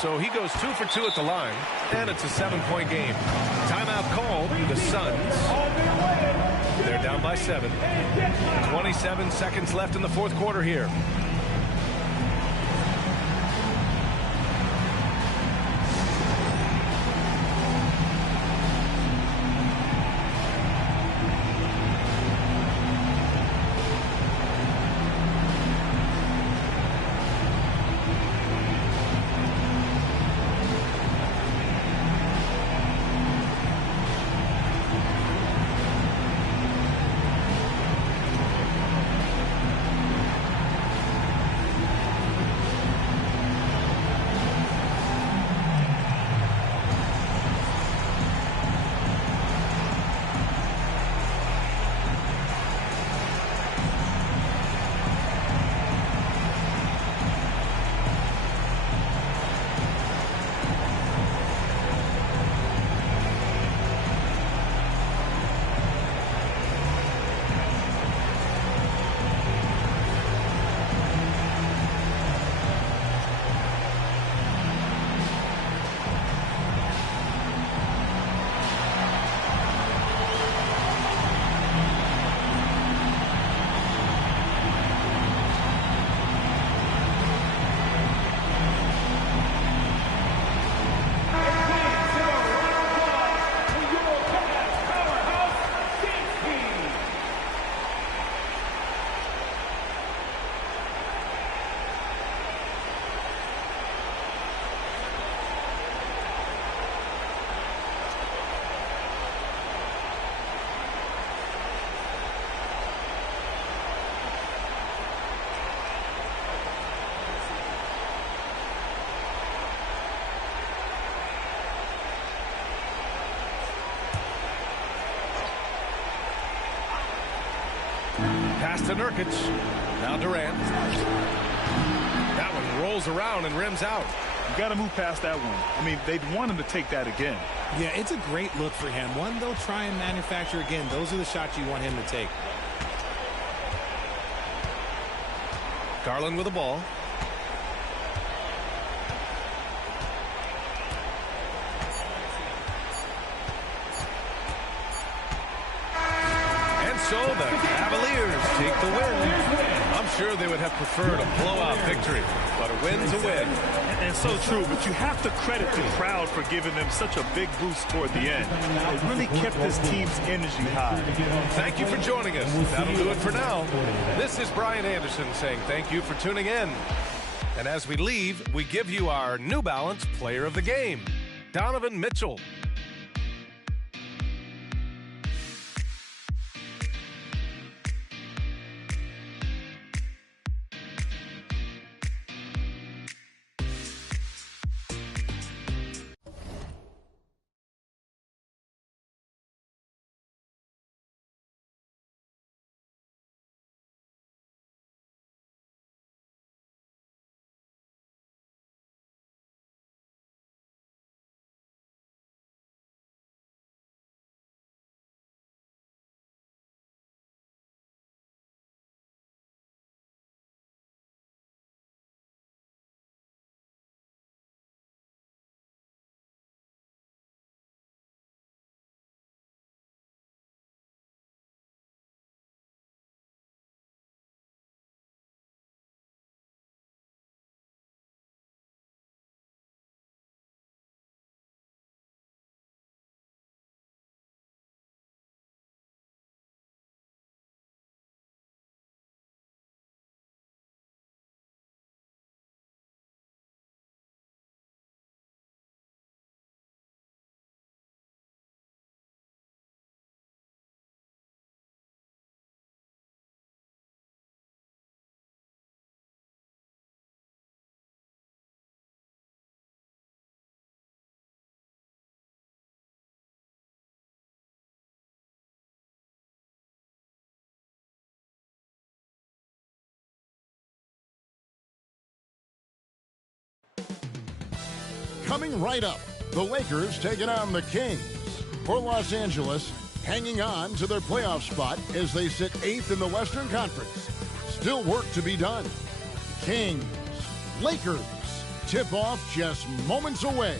So he goes 2 for 2 at the line, and it's a 7-point game. Timeout called. The Suns. They're down by 7. 27 seconds left in the fourth quarter here. Pass to Nurkic. Now Durant. That one rolls around and rims out. You got to move past that one. I mean, they'd want him to take that again. Yeah, it's a great look for him. One they'll try and manufacture again. Those are the shots you want him to take. Garland with the ball. And so the Cavaliers take the win. I'm sure they would have preferred a blowout victory, but a win's a win. And so true, but you have to credit the crowd for giving them such a big boost toward the end. It really kept this team's energy high. Thank you for joining us. That'll do it for now. This is Brian Anderson saying thank you for tuning in. And as we leave, we give you our New Balance Player of the Game, Donovan Mitchell. Coming right up, the Lakers taking on the Kings. For Los Angeles, hanging on to their playoff spot as they sit 8th in the Western Conference. Still work to be done. Kings, Lakers, Tip-off just moments away.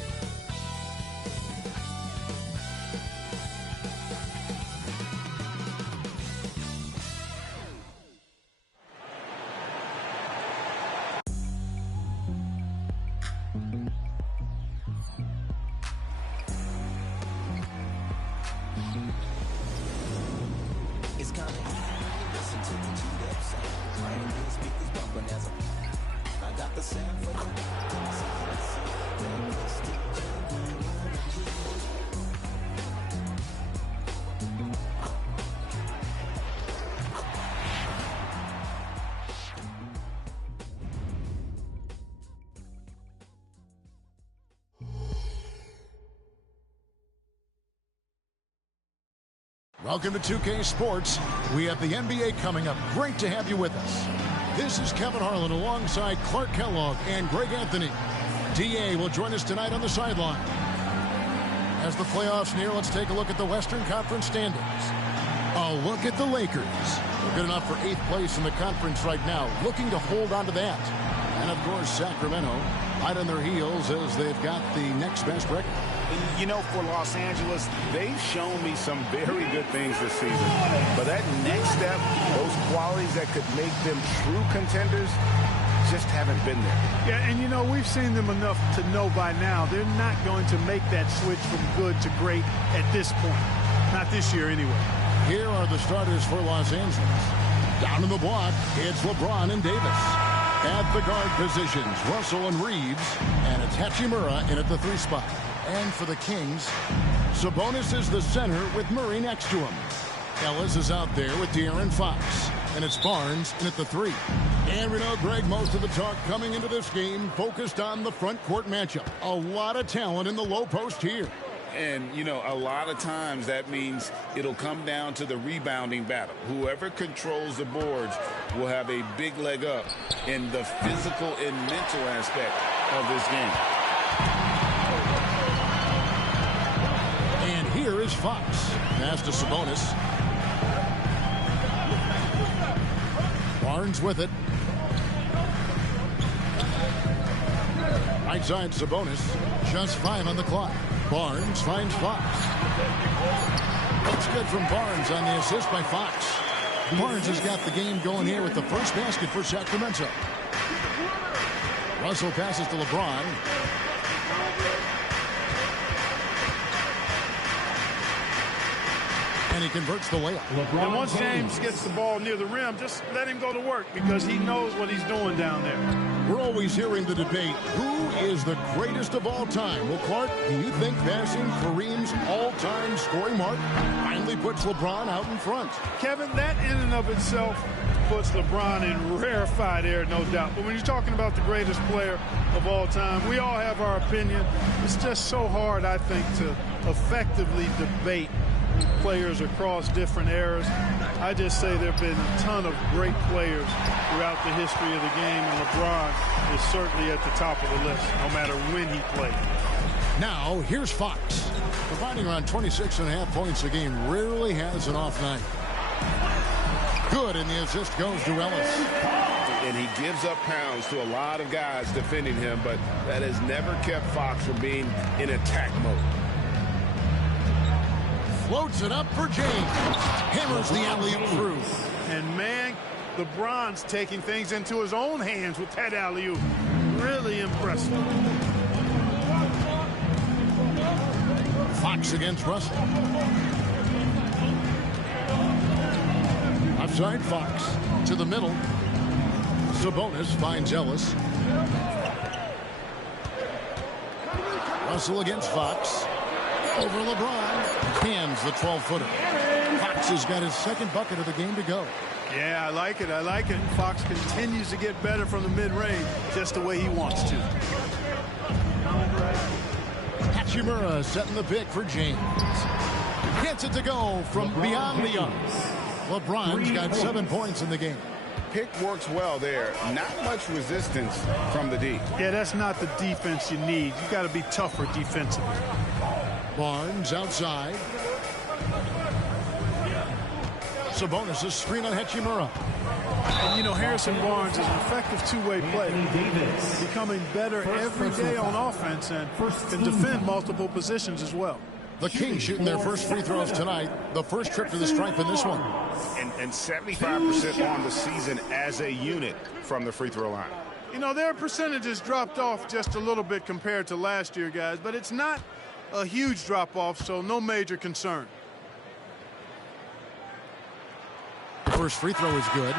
Welcome to 2K Sports. We have the NBA coming up. Great to have you with us. This is Kevin Harlan alongside Clark Kellogg and Greg Anthony. DA will join us tonight on the sideline. As the playoffs near, let's take a look at the Western Conference standings. A look at the Lakers. They're good enough for 8th place in the conference right now, looking to hold on to that. And, of course, Sacramento right on their heels as they've got the next best record. You know, for Los Angeles, they've shown me some very good things this season. But that next step, those qualities that could make them true contenders, just haven't been there. Yeah, and you know, we've seen them enough to know by now they're not going to make that switch from good to great at this point. Not this year, anyway. Here are the starters for Los Angeles. Down in the block, it's LeBron and Davis. At the guard positions, Russell and Reeves. And it's Hachimura in at the 3 spot. And for the Kings, Sabonis is the center with Murray next to him. Ellis is out there with De'Aaron Fox. And it's Barnes in at the 3. And we know, Greg, most of the talk coming into this game focused on the front court matchup. A lot of talent in the low post here. And, you know, a lot of times that means it'll come down to the rebounding battle. Whoever controls the boards will have a big leg up in the physical and mental aspect of this game. And here is Fox. Pass to Sabonis. Barnes with it. Right side Sabonis. Just 5 on the clock. Barnes finds Fox. That's good from Barnes on the assist by Fox. Barnes has got the game going here with the first basket for Sacramento. Russell passes to LeBron. And he converts the layup. And once James gets the ball near the rim, just let him go to work because he knows what he's doing down there. We're always hearing the debate, who is the greatest of all time? Well, Clark, do you think passing Kareem's all-time scoring mark finally puts LeBron out in front? Kevin, that in and of itself puts LeBron in rarefied air, no doubt. But when you're talking about the greatest player of all time, we all have our opinion. It's just so hard, I think, to effectively debate players across different eras. I just say there have been a ton of great players throughout the history of the game, and LeBron is certainly at the top of the list, no matter when he played. Now, here's Fox. Providing around 26.5 points a game, rarely has an off night. Good, and the assist goes to Ellis. And he gives up pounds to a lot of guys defending him, but that has never kept Fox from being in attack mode. Floats it up for James. Hammers the alley-oop through. And, man, LeBron's taking things into his own hands with that alley-oop. Really impressive. Fox against Russell. Outside Fox. To the middle. Sabonis finds Ellis. Russell against Fox. Over LeBron. Hands the 12-footer. Fox has got his second bucket of the game to go. Yeah, I like it. I like it. Fox continues to get better from the mid-range just the way he wants to. Hachimura setting the pick for James. Gets it to go from beyond the arc. LeBron's got 7 points in the game. Pick works well there. Not much resistance from the D. Yeah, that's not the defense you need. You got to be tougher defensively. Barnes outside. Sabonis' screen on Hachimura. And, you know, Harrison Barnes is an effective two-way player. Becoming better every day on offense and can defend multiple positions as well. The Kings shooting their first free throws tonight. The first trip to the stripe in this one. And 75% on the season as a unit from the free throw line. You know, their percentages dropped off just a little bit compared to last year, guys, but it's not a huge drop-off, so no major concern. The first free throw is good.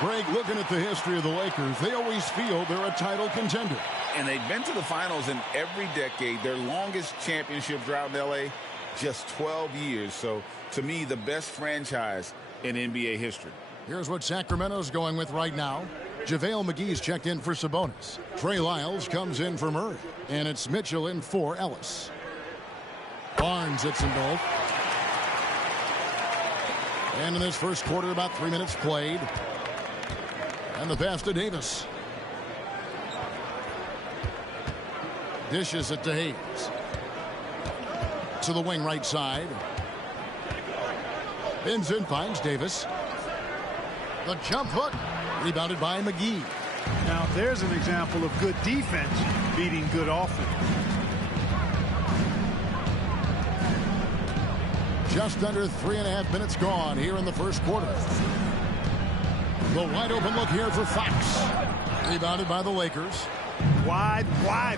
Greg, looking at the history of the Lakers, they always feel they're a title contender. And they've been to the finals in every decade. Their longest championship drought in L.A., just 12 years. So, to me, the best franchise in NBA history. Here's what Sacramento's going with right now. JaVale McGee's checked in for Sabonis. Trey Lyles comes in for Murray. And it's Mitchell in for Ellis. Barnes hits them both. And in this first quarter, about 3 minutes played. And the pass to Davis. Dishes it to Hayes. To the wing right side. Bins in, finds Davis. The jump hook. Rebounded by McGee. Now, there's an example of good defense beating good offense. Just under 3.5 minutes gone here in the first quarter. The wide open look here for Fox. Rebounded by the Lakers. Wide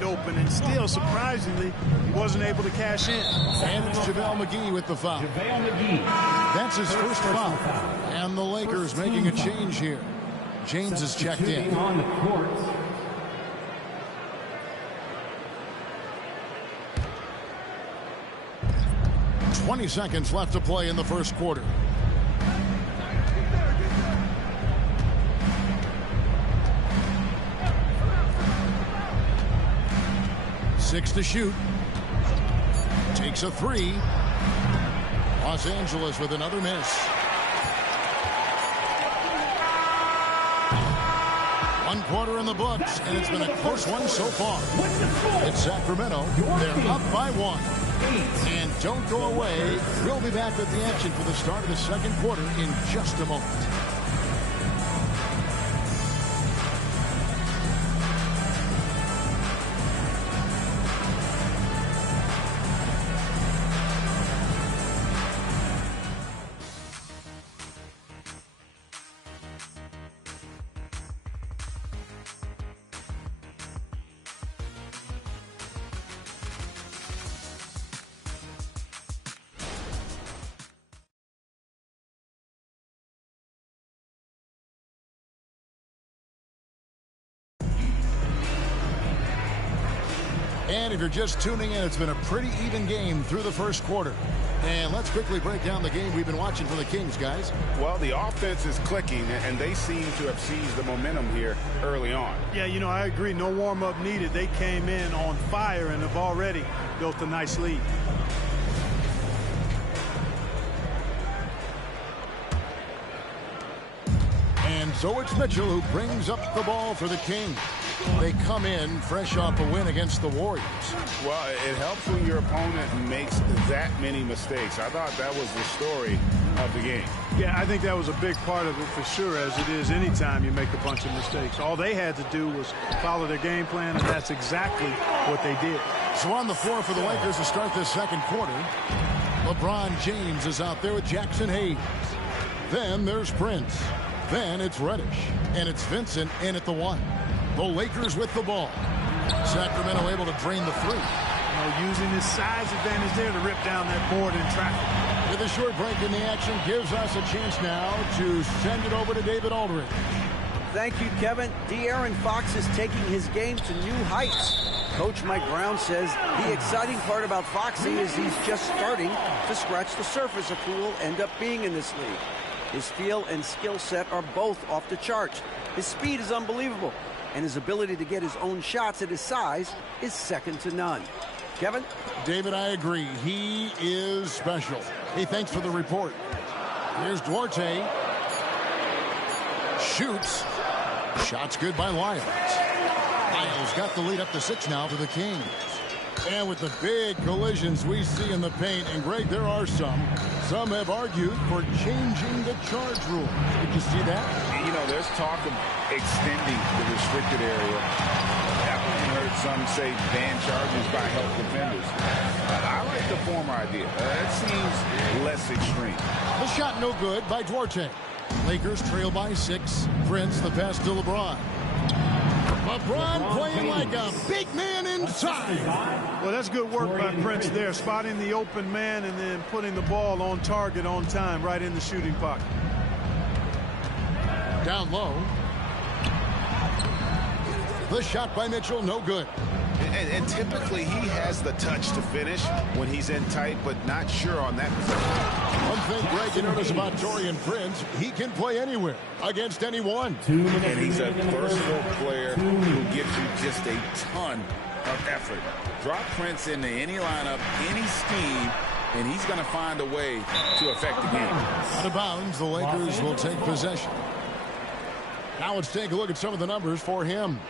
open, and still, surprisingly, he wasn't able to cash in. And it's JaVale McGee with the foul. That's his first foul. And the Lakers making a change here. James is checked in. On the court. .20 seconds left to play in the first quarter. Six to shoot. Takes a three. Los Angeles with another miss. One quarter in the books, and it's been a close one so far. It's Sacramento. They're up by 1. And don't go away. We'll be back with the action for the start of the second quarter in just a moment. And if you're just tuning in, it's been a pretty even game through the first quarter. And let's quickly break down the game we've been watching for the Kings, guys. Well, the offense is clicking, and they seem to have seized the momentum here early on. Yeah, you know, I agree. No warm-up needed. They came in on fire and have already built a nice lead. And so it's Mitchell who brings up the ball for the Kings. They come in fresh off a win against the Warriors. Well, it helps when your opponent makes that many mistakes. I thought that was the story of the game. Yeah, I think that was a big part of it for sure, as it is anytime you make a bunch of mistakes. All they had to do was follow their game plan, and that's exactly what they did. So on the floor for the Lakers to start this second quarter, LeBron James is out there with Jackson Hayes. Then there's Prince. Then it's Reddish. And it's Vincent in at the 1. The Lakers with the ball. Sacramento able to drain the 3. Using his size advantage there to rip down that board in traffic. With a short break in the action, gives us a chance now to send it over to David Aldridge. Thank you, Kevin. De'Aaron Fox is taking his game to new heights. Coach Mike Brown says the exciting part about Foxy is he's just starting to scratch the surface of who will end up being in this league. His feel and skill set are both off the charts. His speed is unbelievable, and his ability to get his own shots at his size is second to none. Kevin? David, I agree. He is special. Hey, thanks for the report. Here's Duarte. Shoots. Shot's good by Lyles. Lyles got the lead up to 6 now for the Kings. And with the big collisions we see in the paint, and Greg, there are some have argued for changing the charge rules. Did you see that? You know, there's talk of extending the restricted area. I've heard some say ban charges by help defenders. I like the former idea. That seems less extreme. The shot no good by Duarte. Lakers trail by 6. Prince, the pass to LeBron. LeBron playing like a big man inside. Well, that's good work by Prince there, spotting the open man and then putting the ball on target on time, right in the shooting pocket. Down low. The shot by Mitchell, no good. And typically he has the touch to finish when he's in tight, but not sure on that position. One thing, Greg, you notice about Taurean Prince, he can play anywhere against anyone. And he's a versatile player who gives you just a ton of effort. Drop Prince into any lineup, any scheme, and he's going to find a way to affect the game. Out of bounds, the Lakers will take possession. Now let's take a look at some of the numbers for him.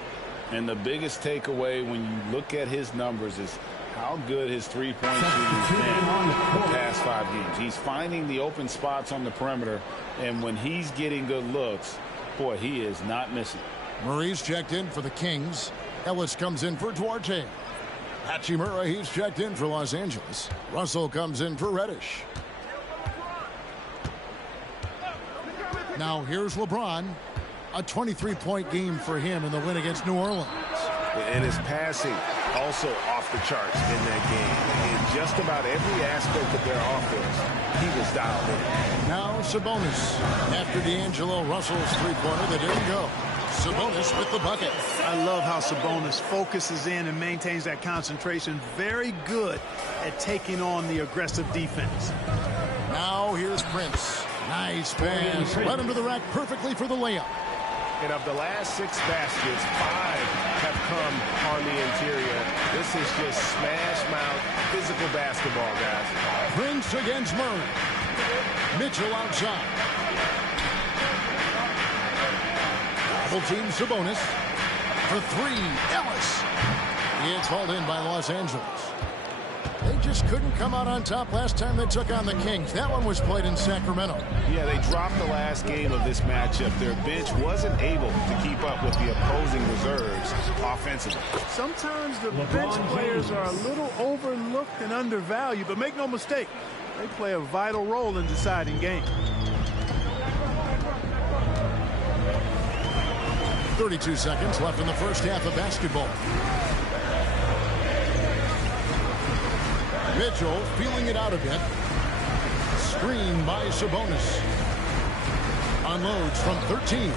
And the biggest takeaway when you look at his numbers is how good his three-point shooting has been the past 5 games. He's finding the open spots on the perimeter, and when he's getting good looks, boy, he is not missing. Murray's checked in for the Kings. Ellis comes in for Duarte. Hachimura, he's checked in for Los Angeles. Russell comes in for Reddish. Now here's LeBron. A 23-point game for him in the win against New Orleans. And his passing also off the charts in that game. In just about every aspect of their offense, he was dialed in. Now Sabonis. After D'Angelo Russell's three-pointer that didn't go. Sabonis with the bucket. I love how Sabonis focuses in and maintains that concentration. Very good at taking on the aggressive defense. Now here's Prince. Nice pass. Led him to the rack perfectly for the layup. And of the last 6 baskets, 5 have come on the interior. This is just smash mouth physical basketball, guys. Prince against Murray. Mitchell outside. Double team Sabonis. For 3, Ellis. It's hauled in by Los Angeles. They just couldn't come out on top last time they took on the Kings. That one was played in Sacramento. Yeah, they dropped the last game of this matchup. Their bench wasn't able to keep up with the opposing reserves offensively. Sometimes the bench players are a little overlooked and undervalued, but make no mistake, they play a vital role in deciding games. 32 seconds left in the first half of basketball. Mitchell feeling it out a bit. Screen by Sabonis. Unloads from 13.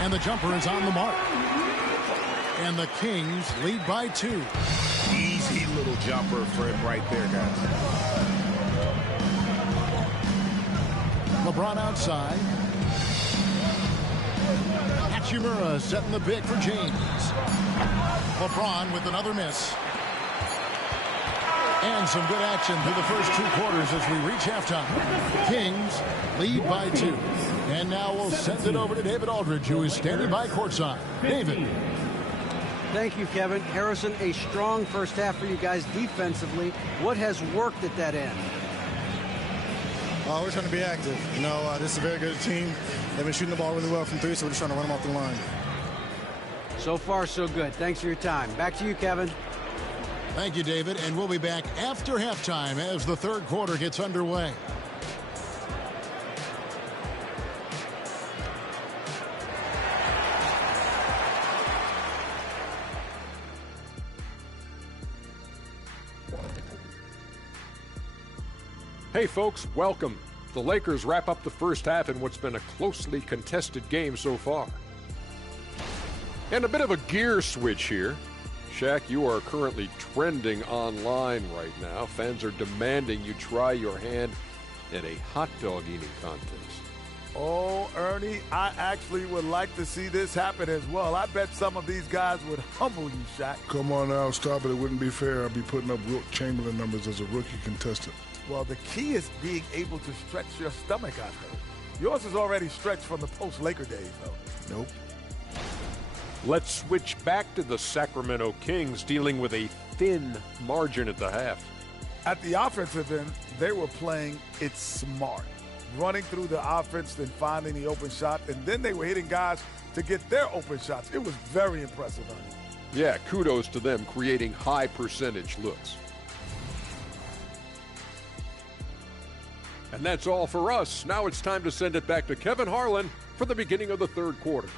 And the jumper is on the mark. And the Kings lead by 2. Easy little jumper for him right there, guys. LeBron outside. Hachimura setting the pick for James. LeBron with another miss. And some good action through the first 2 quarters as we reach halftime. Kings lead by 2. And now we'll send it over to David Aldridge, who is standing by courtside. David. Thank you, Kevin. Harrison, a strong first half for you guys defensively. What has worked at that end? We're trying to be active. You know, this is a very good team. They've been shooting the ball really well from 3, so we're just trying to run them off the line. So far, so good. Thanks for your time. Back to you, Kevin. Thank you, David, and we'll be back after halftime as the third quarter gets underway. Hey, folks, welcome. The Lakers wrap up the first half in what's been a closely contested game so far. And a bit of a gear switch here. Shaq, you are currently trending online right now. Fans are demanding you try your hand at a hot dog eating contest. Oh, Ernie, I actually would like to see this happen as well. I bet some of these guys would humble you, Shaq. Come on now, stop it. It wouldn't be fair. I'd be putting up Wilt Chamberlain numbers as a rookie contestant. Well, the key is being able to stretch your stomach, I've heard. Yours is already stretched from the post-Laker days, though. Nope. Let's switch back to the Sacramento Kings dealing with a thin margin at the half. At the offensive end, they were playing it smart, running through the offense, then finding the open shot, and then they were hitting guys to get their open shots. It was very impressive, Ernie. Yeah, kudos to them creating high percentage looks. And that's all for us. Now it's time to send it back to Kevin Harlan for the beginning of the third quarter.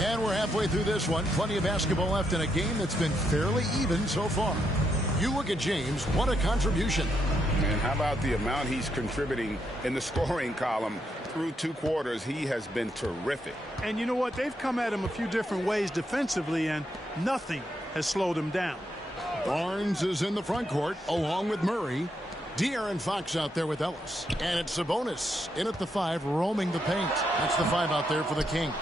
And we're halfway through this one. Plenty of basketball left in a game that's been fairly even so far. You look at James, what a contribution. Man, how about the amount he's contributing in the scoring column? Through 2 quarters, he has been terrific. And you know what? They've come at him a few different ways defensively, and nothing has slowed him down. Barnes is in the front court along with Murray. De'Aaron Fox out there with Ellis. And it's Sabonis in at the 5, roaming the paint. That's the 5 out there for the Kings.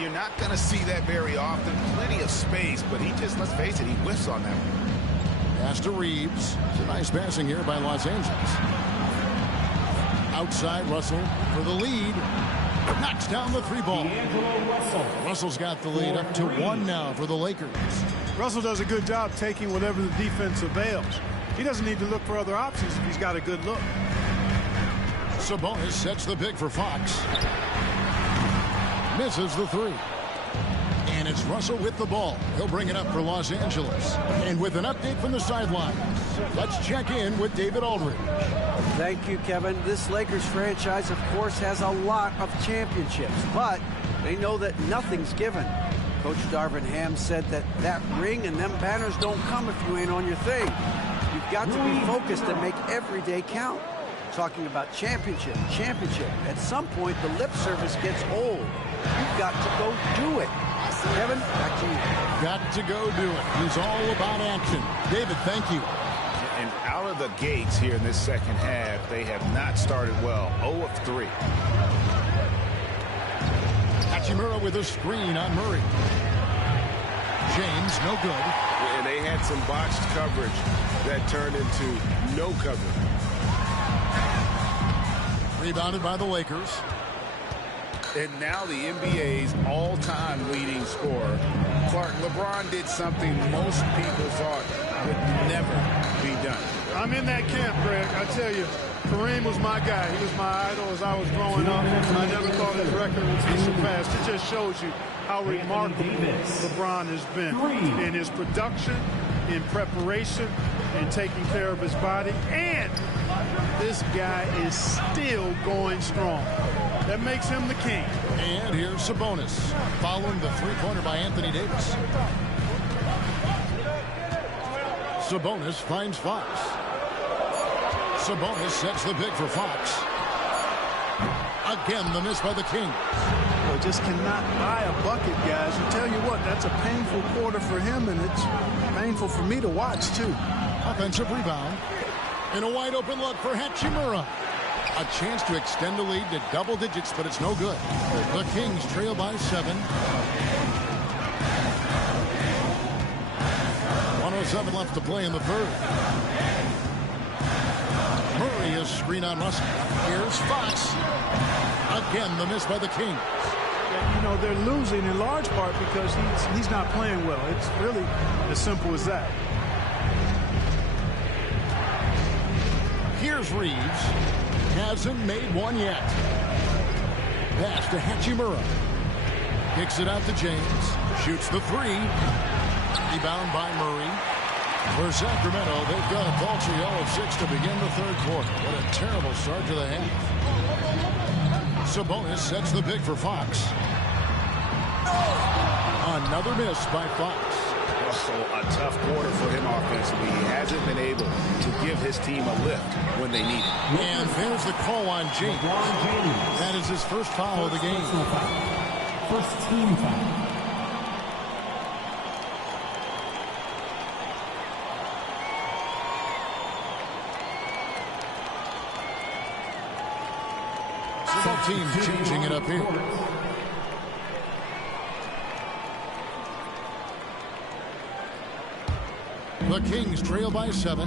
You're not going to see that very often. Plenty of space, but he just, let's face it, he whiffs on that one. Pass to Reeves. It's a nice passing here by Los Angeles. Outside, Russell for the lead. Knocks down the 3 ball. Russell's got the lead up to 1 now for the Lakers. Russell does a good job taking whatever the defense avails. He doesn't need to look for other options if he's got a good look. Sabonis sets the pick for Fox. Misses the 3. And it's Russell with the ball. He'll bring it up for Los Angeles. And with an update from the sideline, let's check in with David Aldridge. Thank you, Kevin. This Lakers franchise, of course, has a lot of championships, but they know that nothing's given. Coach Darvin Ham said that ring and them banners don't come if you ain't on your thing. You've got to be focused and make every day count. Talking about championship. At some point, the lip service gets old. You've got to go do it. Kevin, back to you. Got to go do it. He's all about action. David, thank you. And out of the gates here in this second half, they have not started well. 0 of 3. Hachimura with a screen on Murray. James, no good. And they had some botched coverage that turned into no coverage. Rebounded by the Lakers. And now the NBA's all-time leading scorer. Clark, LeBron did something most people thought would never be done. I'm in that camp, Greg. I tell you, Kareem was my guy. He was my idol as I was growing up. I never thought his record would be surpassed. It just shows you how remarkable LeBron has been in his production, in preparation, in taking care of his body. And this guy is still going strong. That makes him the king. And here's Sabonis, following the 3-pointer by Anthony Davis. Sabonis finds Fox. Sabonis sets the pick for Fox. Again, the miss by the Kings. Well, just cannot buy a bucket, guys. I tell you what, that's a painful quarter for him, and it's painful for me to watch, too. Offensive rebound. And a wide open look for Hachimura. A chance to extend the lead to double digits, but it's no good. The Kings trail by 7. 1:07 left to play in the third. Murray is screen on Russell. Here's Fox. Again, the miss by the Kings. You know, they're losing in large part because he's not playing well. It's really as simple as that. Here's Reeves. Hasn't made one yet. Pass to Hachimura. Kicks it out to James. Shoots the 3. Rebound by Murray. For Sacramento, they've got a paltry 0 of 6 to begin the third quarter. What a terrible start to the half. Sabonis sets the pick for Fox. Another miss by Fox. A tough quarter for him offensively. He hasn't been able to give his team a lift when they need it. And there's the call on James. That is his first foul of the game. First team foul. Both teams changing it up here. The Kings trail by 7.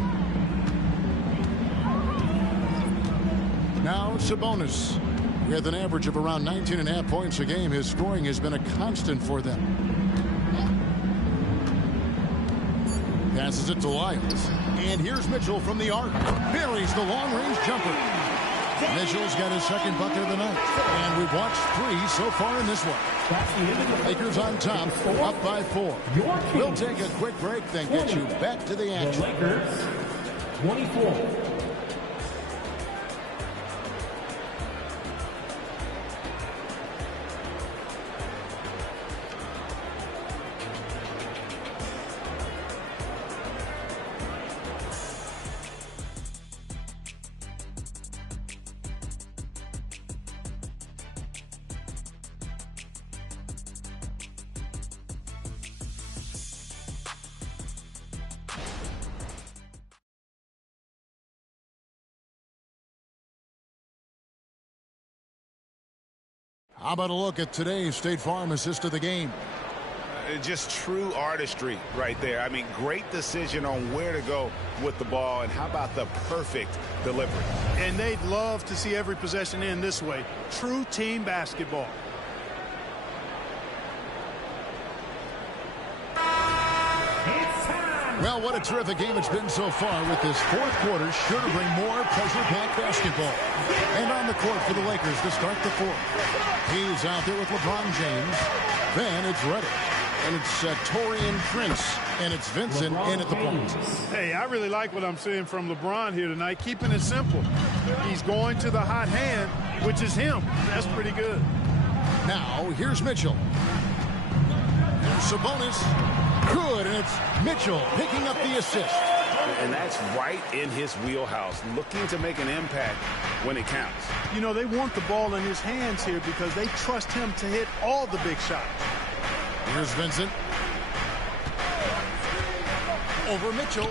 Now Sabonis. With an average of around 19.5 points a game, his scoring has been a constant for them. Passes it to Lyles. And here's Mitchell from the arc. Buries the long-range jumper. Mitchell's got his second bucket of the night. And we've watched 3 so far in this one. Lakers on top, up by 4. We'll take a quick break, then get you back to the action. The Lakers, 24. How about a look at today's State Farm assist of the game? Just true artistry right there. I mean, great decision on where to go with the ball, and how about the perfect delivery? And they'd love to see every possession end this way. True team basketball. Well, what a terrific game it's been so far, with this fourth quarter sure to bring more pleasure-packed basketball. And on the court for the Lakers to start the fourth. He's out there with LeBron James. Then it's Redick. And it's Taurean Prince. And it's Vincent in at the point. Hey, I really like what I'm seeing from LeBron here tonight, keeping it simple. He's going to the hot hand, which is him. That's pretty good. Now, here's Mitchell. There's Sabonis. Good, and it's Mitchell picking up the assist. And that's right in his wheelhouse, looking to make an impact when it counts. You know, they want the ball in his hands here because they trust him to hit all the big shots. Here's Vincent. Over Mitchell.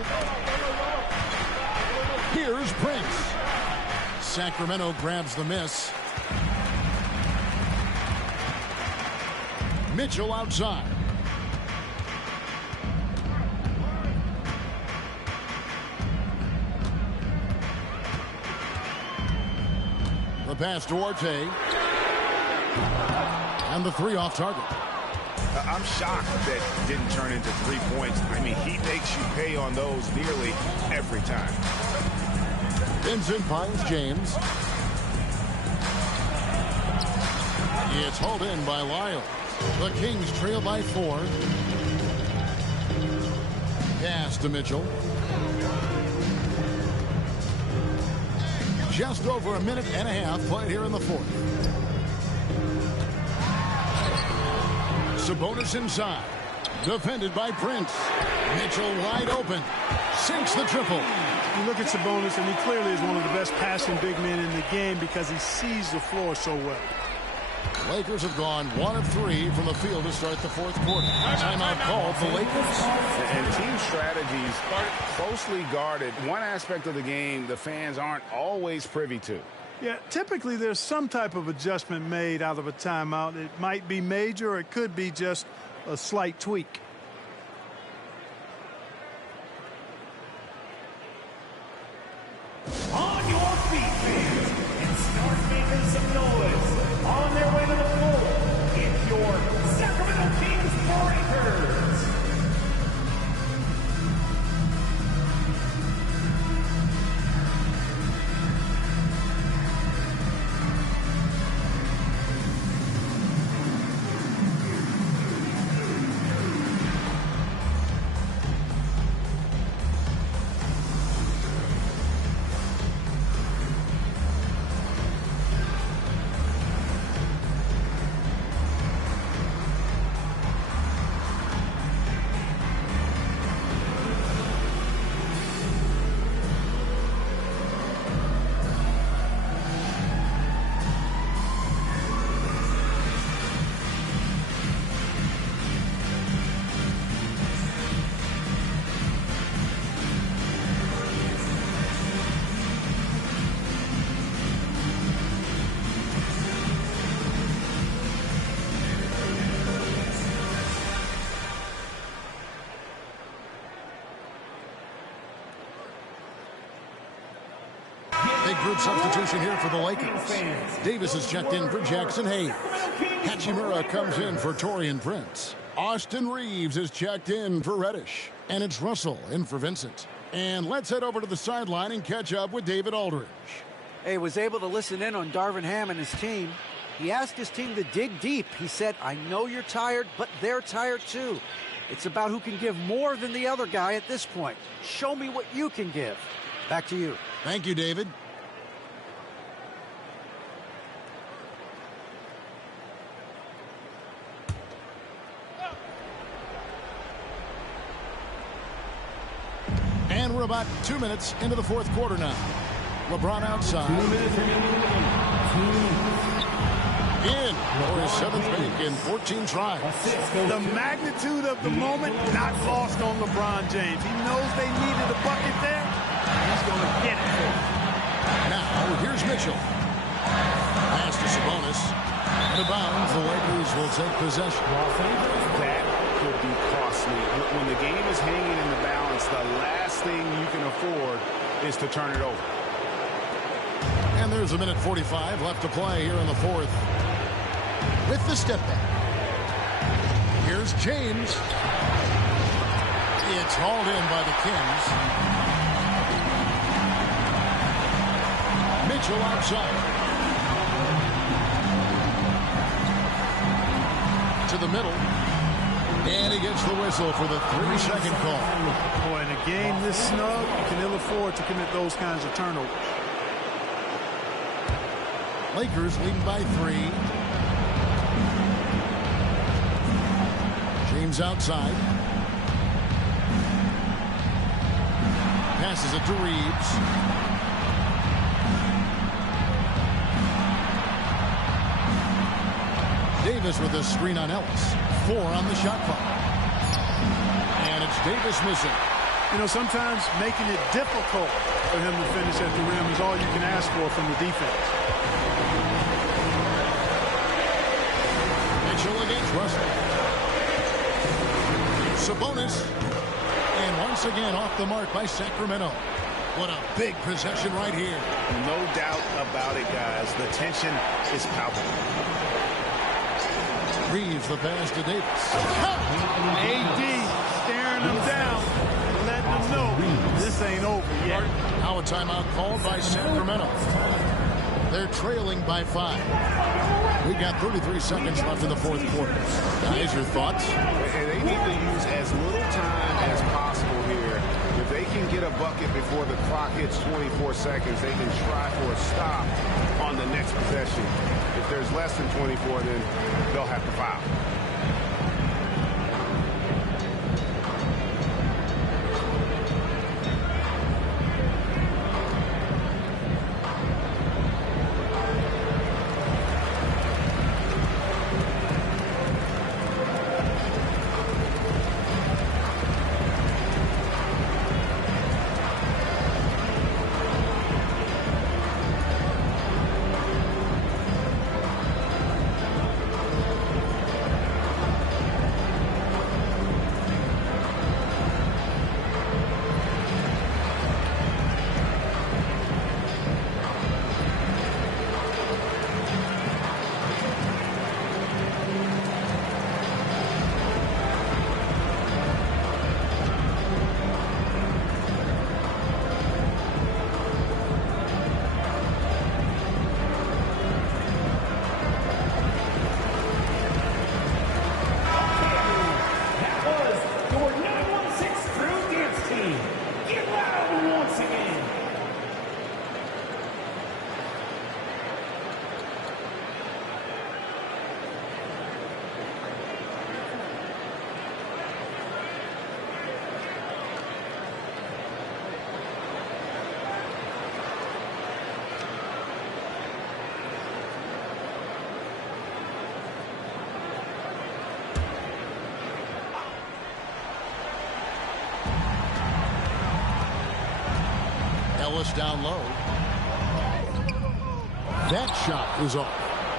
Here's Prince. Sacramento grabs the miss. Mitchell outside. The pass to Orte. And the 3 off target. I'm shocked that didn't turn into 3 points. I mean, he makes you pay on those nearly every time. Vincent finds James. It's hauled in by Lyles. The Kings trail by 4. Pass to Mitchell. Just over a minute and a half played here in the fourth. Sabonis inside. Defended by Prince. Mitchell wide open. Sinks the triple. You look at Sabonis, and he clearly is one of the best passing big men in the game because he sees the floor so well. Lakers have gone 1 of 3 from the field to start the fourth quarter. Timeout called the Lakers. And team strategies closely guarded. One aspect of the game the fans aren't always privy to. Yeah, typically there's some type of adjustment made out of a timeout. It might be major, or it could be just a slight tweak. On your feet, fans, and start making some noise. On their way to the floor, it's your Sacramento Kings Breakers. group substitution here for the Lakers. Davis is checked in for Jackson Hayes. Hachimura comes in for Taurean Prince. Austin Reeves is checked in for Reddish. And it's Russell in for Vincent. And let's head over to the sideline and catch up with David Aldridge. Hey, was able to listen in on Darvin Ham and his team. He asked his team to dig deep. He said, I know you're tired, but they're tired too. It's about who can give more than the other guy at this point. Show me what you can give. Back to you. Thank you, David. And we're about 2 minutes into the fourth quarter now. LeBron outside. 2 minutes in for his 7th make in 14 tries. The magnitude of the moment not lost on LeBron James. He knows they needed a bucket there. He's going to get it for them. Now, here's Mitchell. Pass to Sabonis. Out of bounds, the Lakers will take possession. That could be costly. When the game is hanging in the balance, the last thing you can afford is to turn it over. And there's 1:45 left to play here in the fourth. With the step back. Here's James. It's hauled in by the Kings. Mitchell outside. To the middle. And he gets the whistle for the 3-second call. Boy, in a game this snug, you can ill afford to commit those kinds of turnovers. Lakers leading by 3. James outside. Passes it to Reeves. Davis with a screen on Ellis. 4 on the shot clock. And it's Davis missing. You know, sometimes making it difficult for him to finish at the rim is all you can ask for from the defense. Mitchell against Russell. Sabonis. And once again off the mark by Sacramento. What a big possession right here. No doubt about it, guys. The tension is palpable. Reeves the pass to Davis. AD staring him down, letting him know this ain't over yet. Now a timeout called by Sacramento. They're trailing by 5. We've got 33 seconds left in the fourth quarter. Guys, your thoughts? And they need to use as little time as possible here. If they can get a bucket before the clock hits 24 seconds, they can try for a stop on the next possession. If there's less than 24, then they'll have to foul. Ellis down low. That shot is off.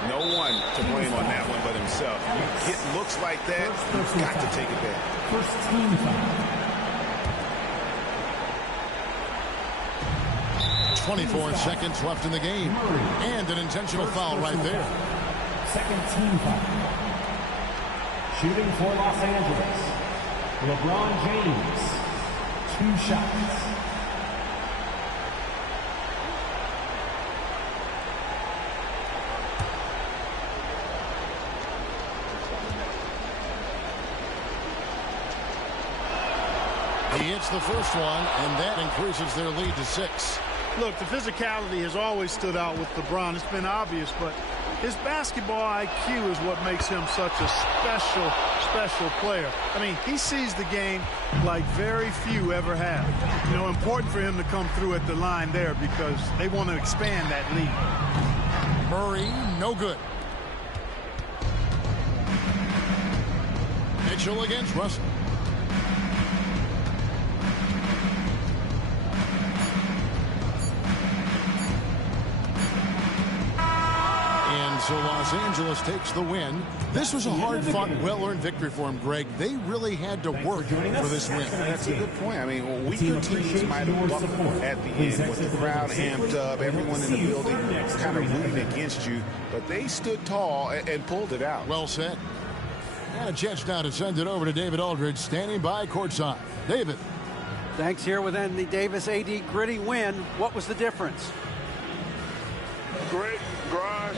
No one to blame on that one but himself. You get looks like that, you've got to take it back. First team foul. 24 seconds left in the game. And an intentional foul right there. Second team foul. Shooting for Los Angeles, LeBron James. 2 shots. He hits the first one, and that increases their lead to 6. Look, the physicality has always stood out with LeBron. It's been obvious, but his basketball IQ is what makes him such a special player. I mean, he sees the game like very few ever have. You know, important for him to come through at the line there because they want to expand that lead. Murray, no good. Mitchell against Russell. So Los Angeles takes the win. This was a hard-fought, well-earned victory for him, Greg. They really had to work for this win. That's a good point. I mean, weaker teams might have buckled at the end with the crowd amped up, everyone in the building kind of rooting against you, but they stood tall and pulled it out. Well said. And a chance now to send it over to David Aldridge, standing by courtside. David. Thanks. Here with Anthony Davis. AD, gritty win. What was the difference? Grit, grind.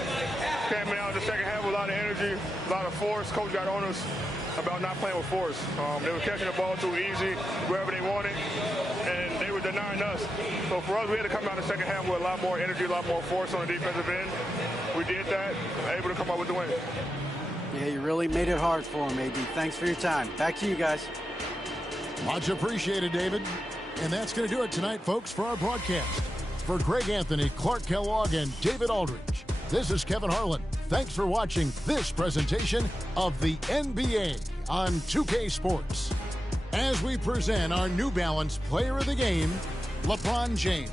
Came out in the second half with a lot of energy, a lot of force. Coach got on us about not playing with force. They were catching the ball too easy, wherever they wanted, and they were denying us. So for us, we had to come out in the second half with a lot more energy, a lot more force on the defensive end. We did that, able to come out with the win. Yeah, you really made it hard for him, AD. Thanks for your time. Back to you guys. Much appreciated, David. And that's going to do it tonight, folks, for our broadcast. For Greg Anthony, Clark Kellogg, and David Aldridge, this is Kevin Harlan. Thanks for watching this presentation of the NBA on 2K Sports. As we present our New Balance Player of the Game, LeBron James.